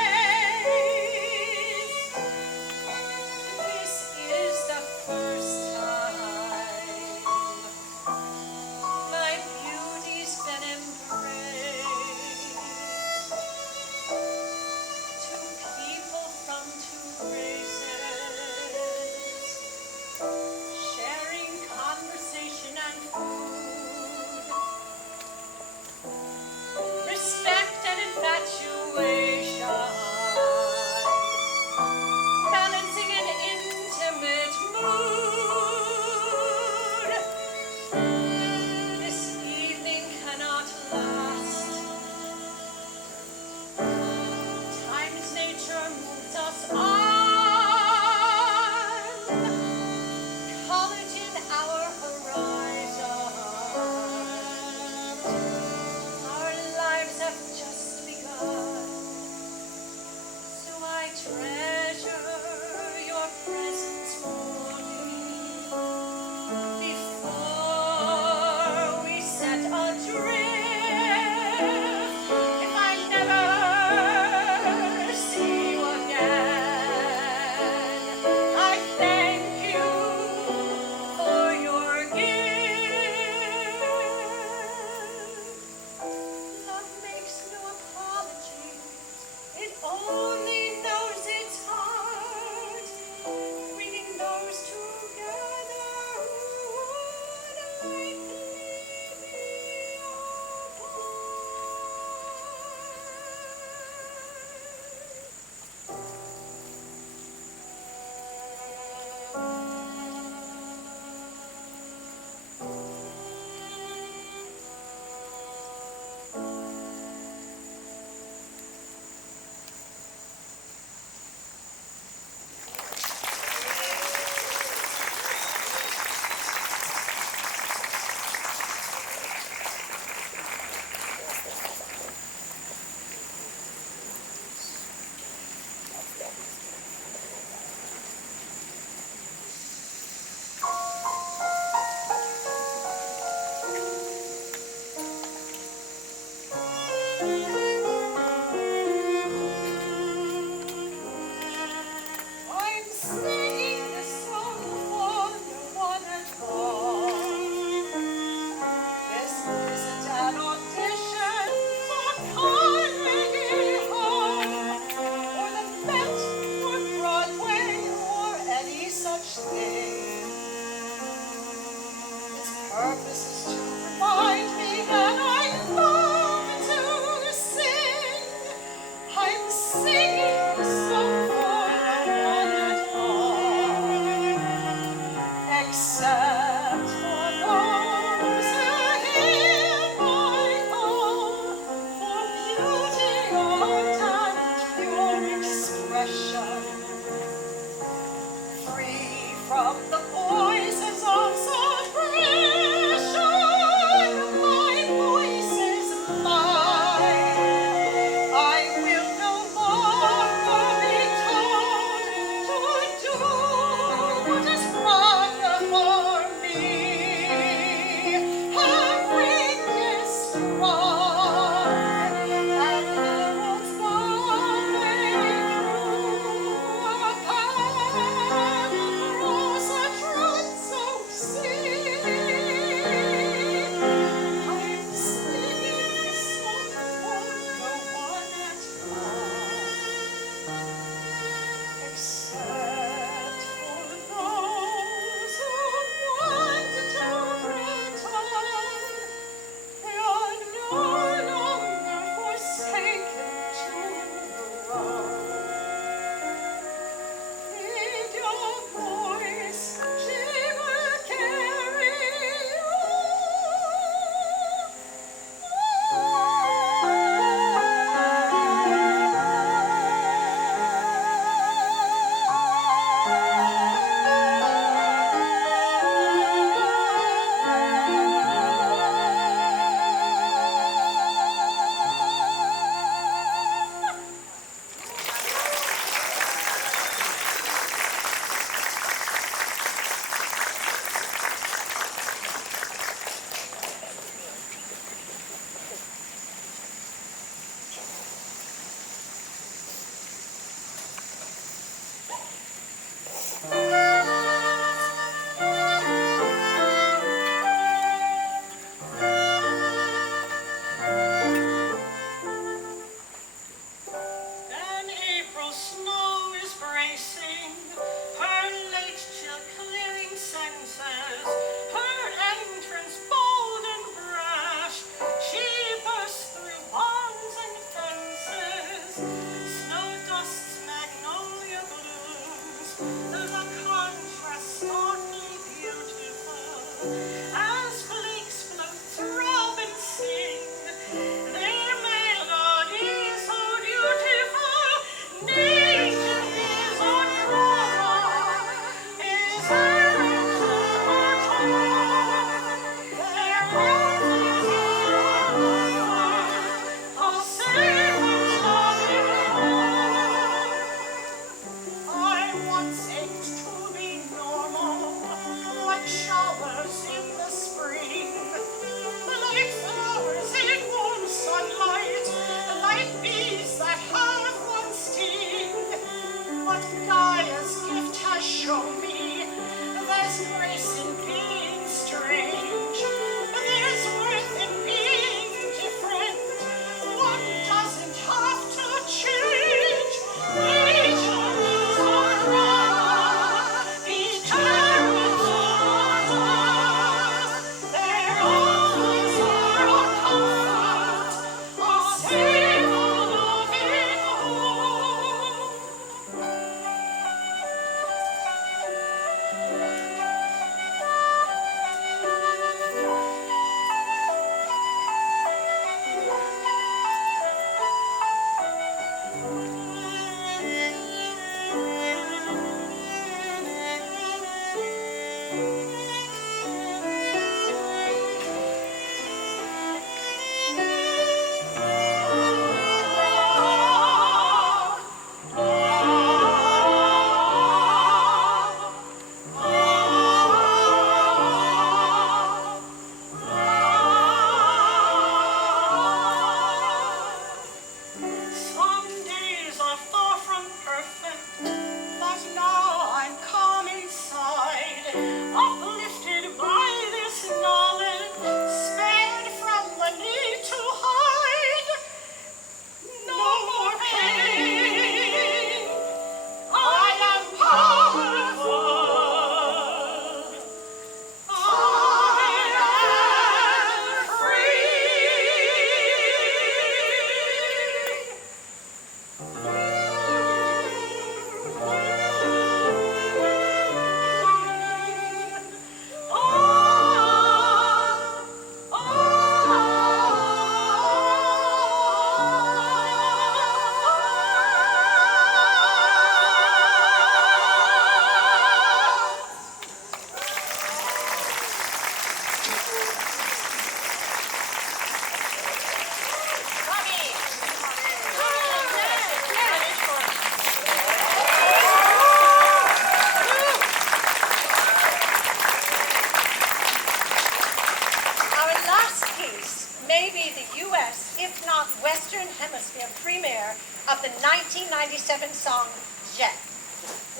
may be the U.S., if not Western Hemisphere premiere of the 1997 song Jet.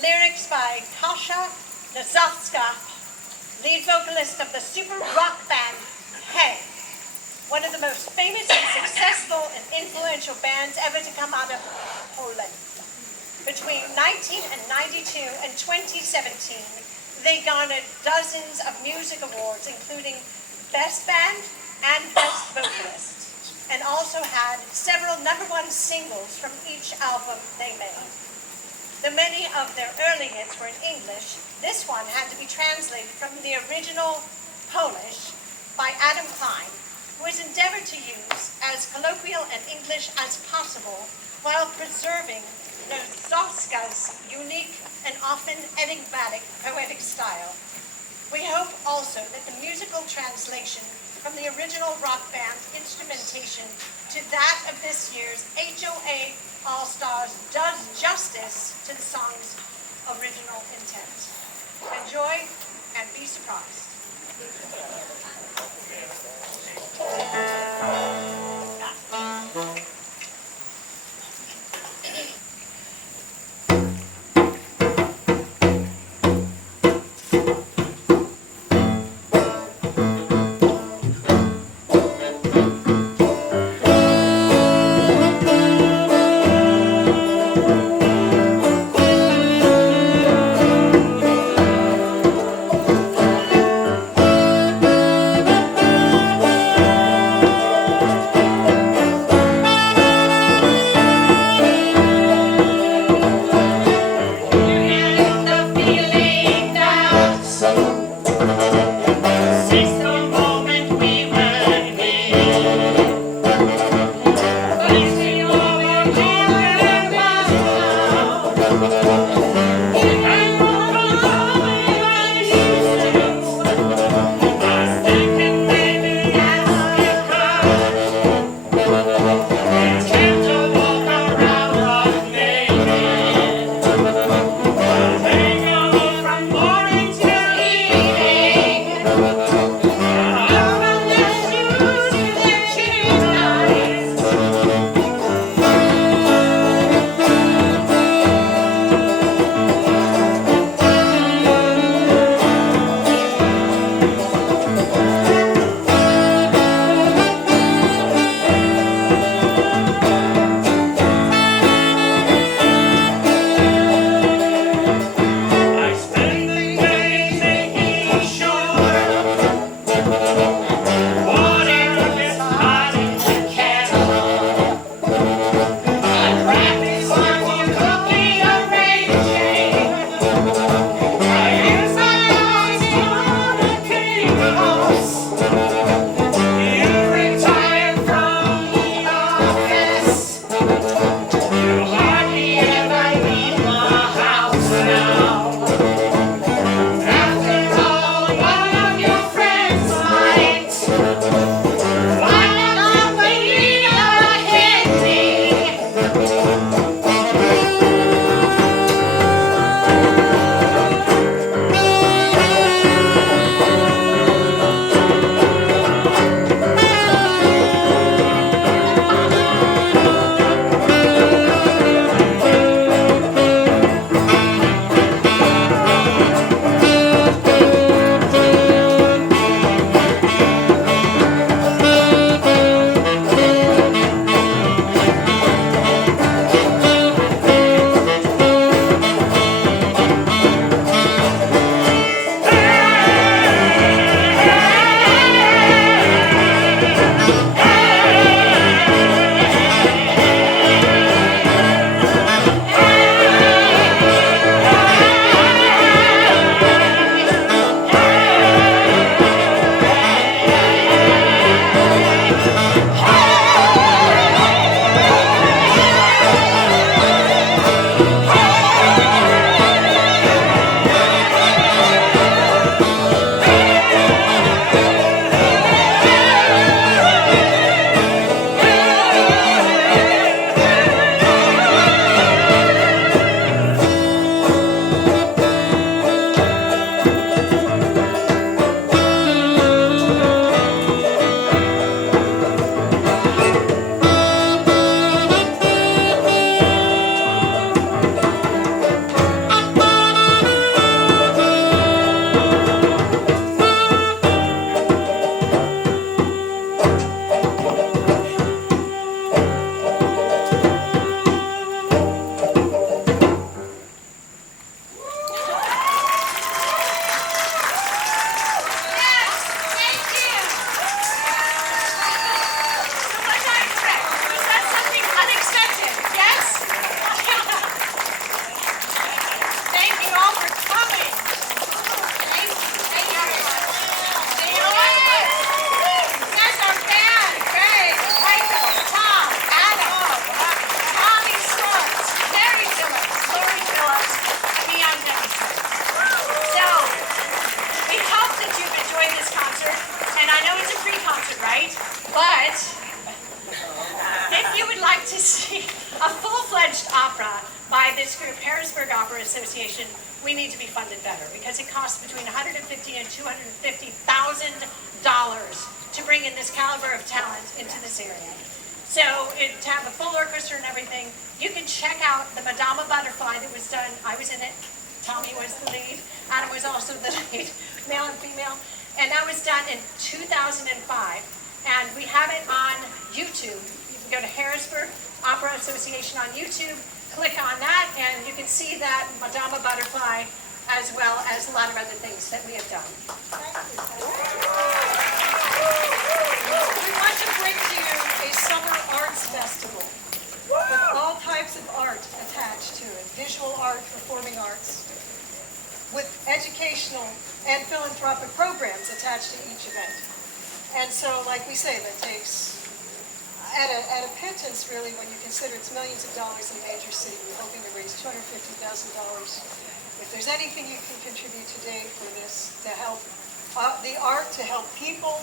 Lyrics by Kasia Nazowska, lead vocalist of the super rock band Hey, one of the most famous and successful and influential bands ever to come out of Poland. Between 1992 and 2017, they garnered dozens of music awards, including Best Band and Best Vocalist, and also had several #1 singles from each album they made. Though many of their early hits were in English, this one had to be translated from the original Polish by Adam Klein, who has endeavored to use as colloquial and English as possible while preserving Nazowska's unique and often enigmatic poetic style. We hope also that the musical translation from the original rock band's instrumentation to that of this year's HOA All-Stars does justice to the song's original intent. Enjoy and be surprised. But if you would like to see a full-fledged opera by this group, Harrisburg Opera Association, we need to be funded better because it costs between $150,000 and $250,000 to bring in this caliber of talent into this area. So to have a full orchestra and everything, you can check out the Madama Butterfly that was done. I was in it. Tommy was the lead. Adam was also the lead, male and female. And that was done in 2005. And we have it on YouTube. You can go to Harrisburg Opera Association on YouTube, click on that, and you can see that Madama Butterfly as well as a lot of other things that we have done. We want to bring to you a summer arts festival with all types of art attached to it, visual art, performing arts, with educational and philanthropic programs attached to each event. And so, like we say, that takes, at a pittance really, when you consider it's millions of dollars in a major city, we're hoping to raise $250,000. If there's anything you can contribute today for this to help the art, to help people,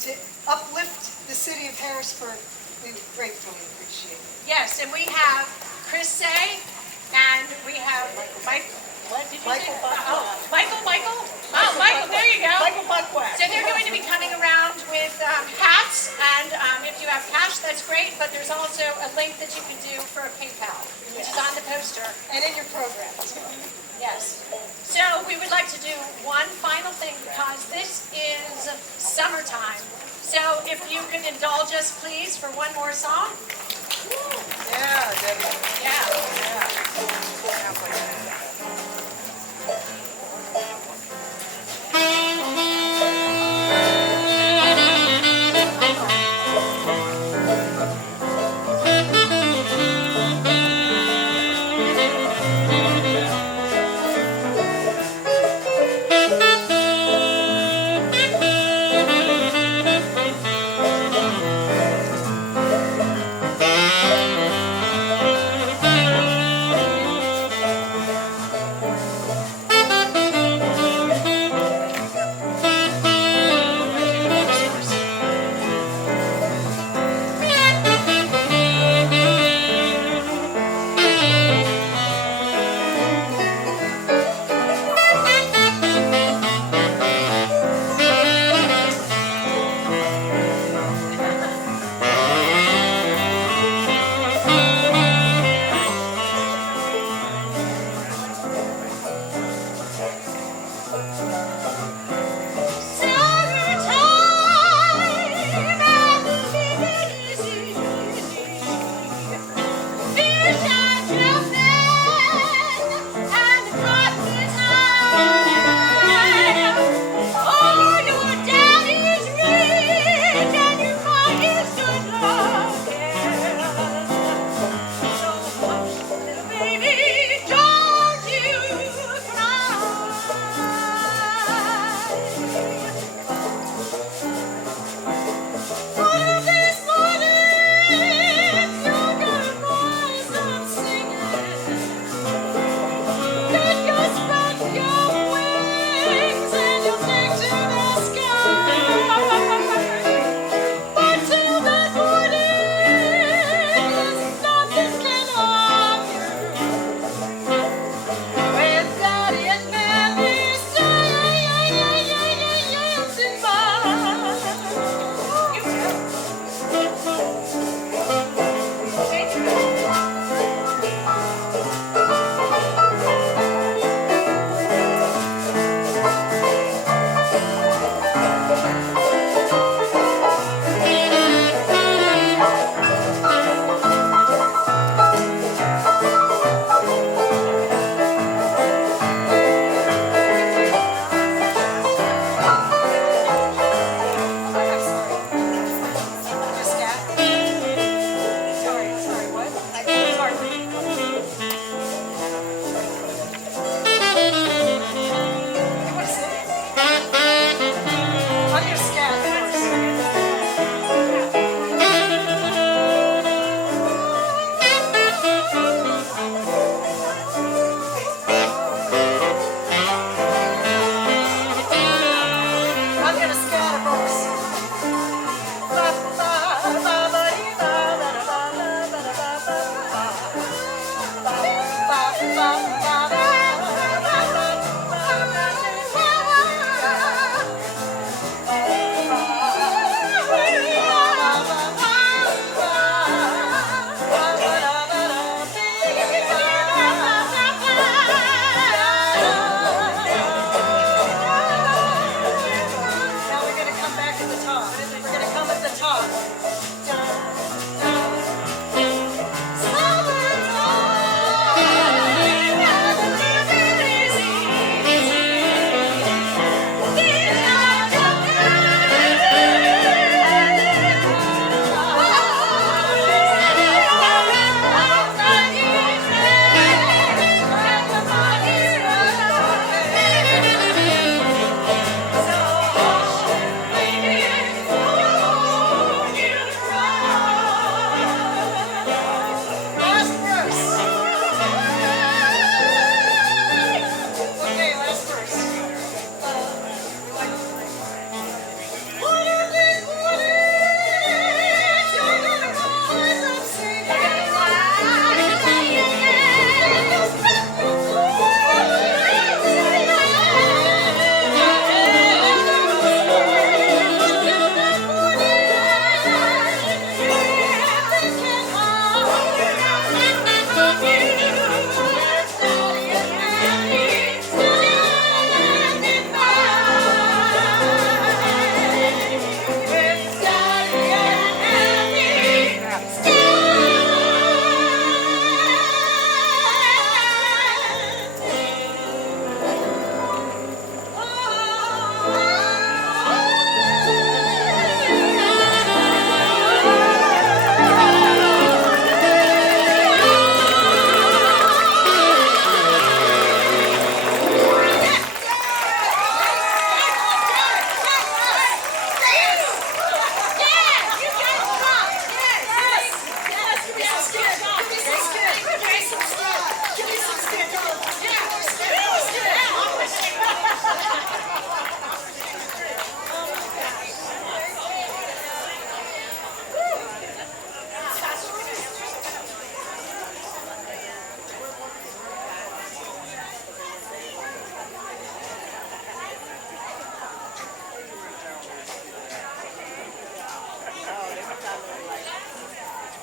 to uplift the city of Harrisburg, we would gratefully appreciate it. Yes, and we have Chris Say, and we have Mike. What did you Michael say? Buckwell. Michael. Oh, Michael, there you go. Michael Buckwell. So they're going to be coming around with hats, and if you have cash, that's great, but there's also a link that you can do for a PayPal, which is on the poster. And in your program as well. Yes. So we would like to do one final thing because this is summertime. So if you could indulge us, please, for one more song. Yeah, Debbie. Yeah.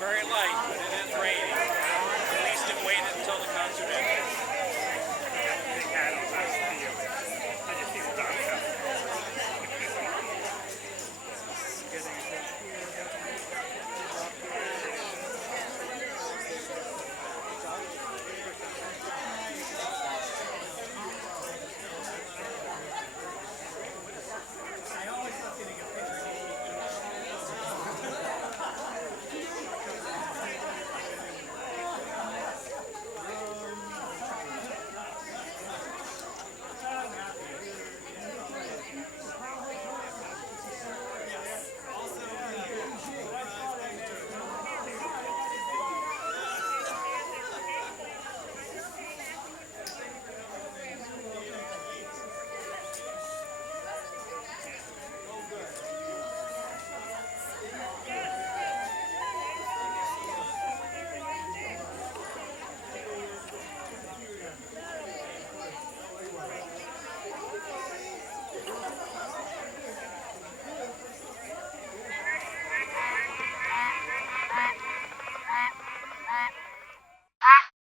very light, but it is raining.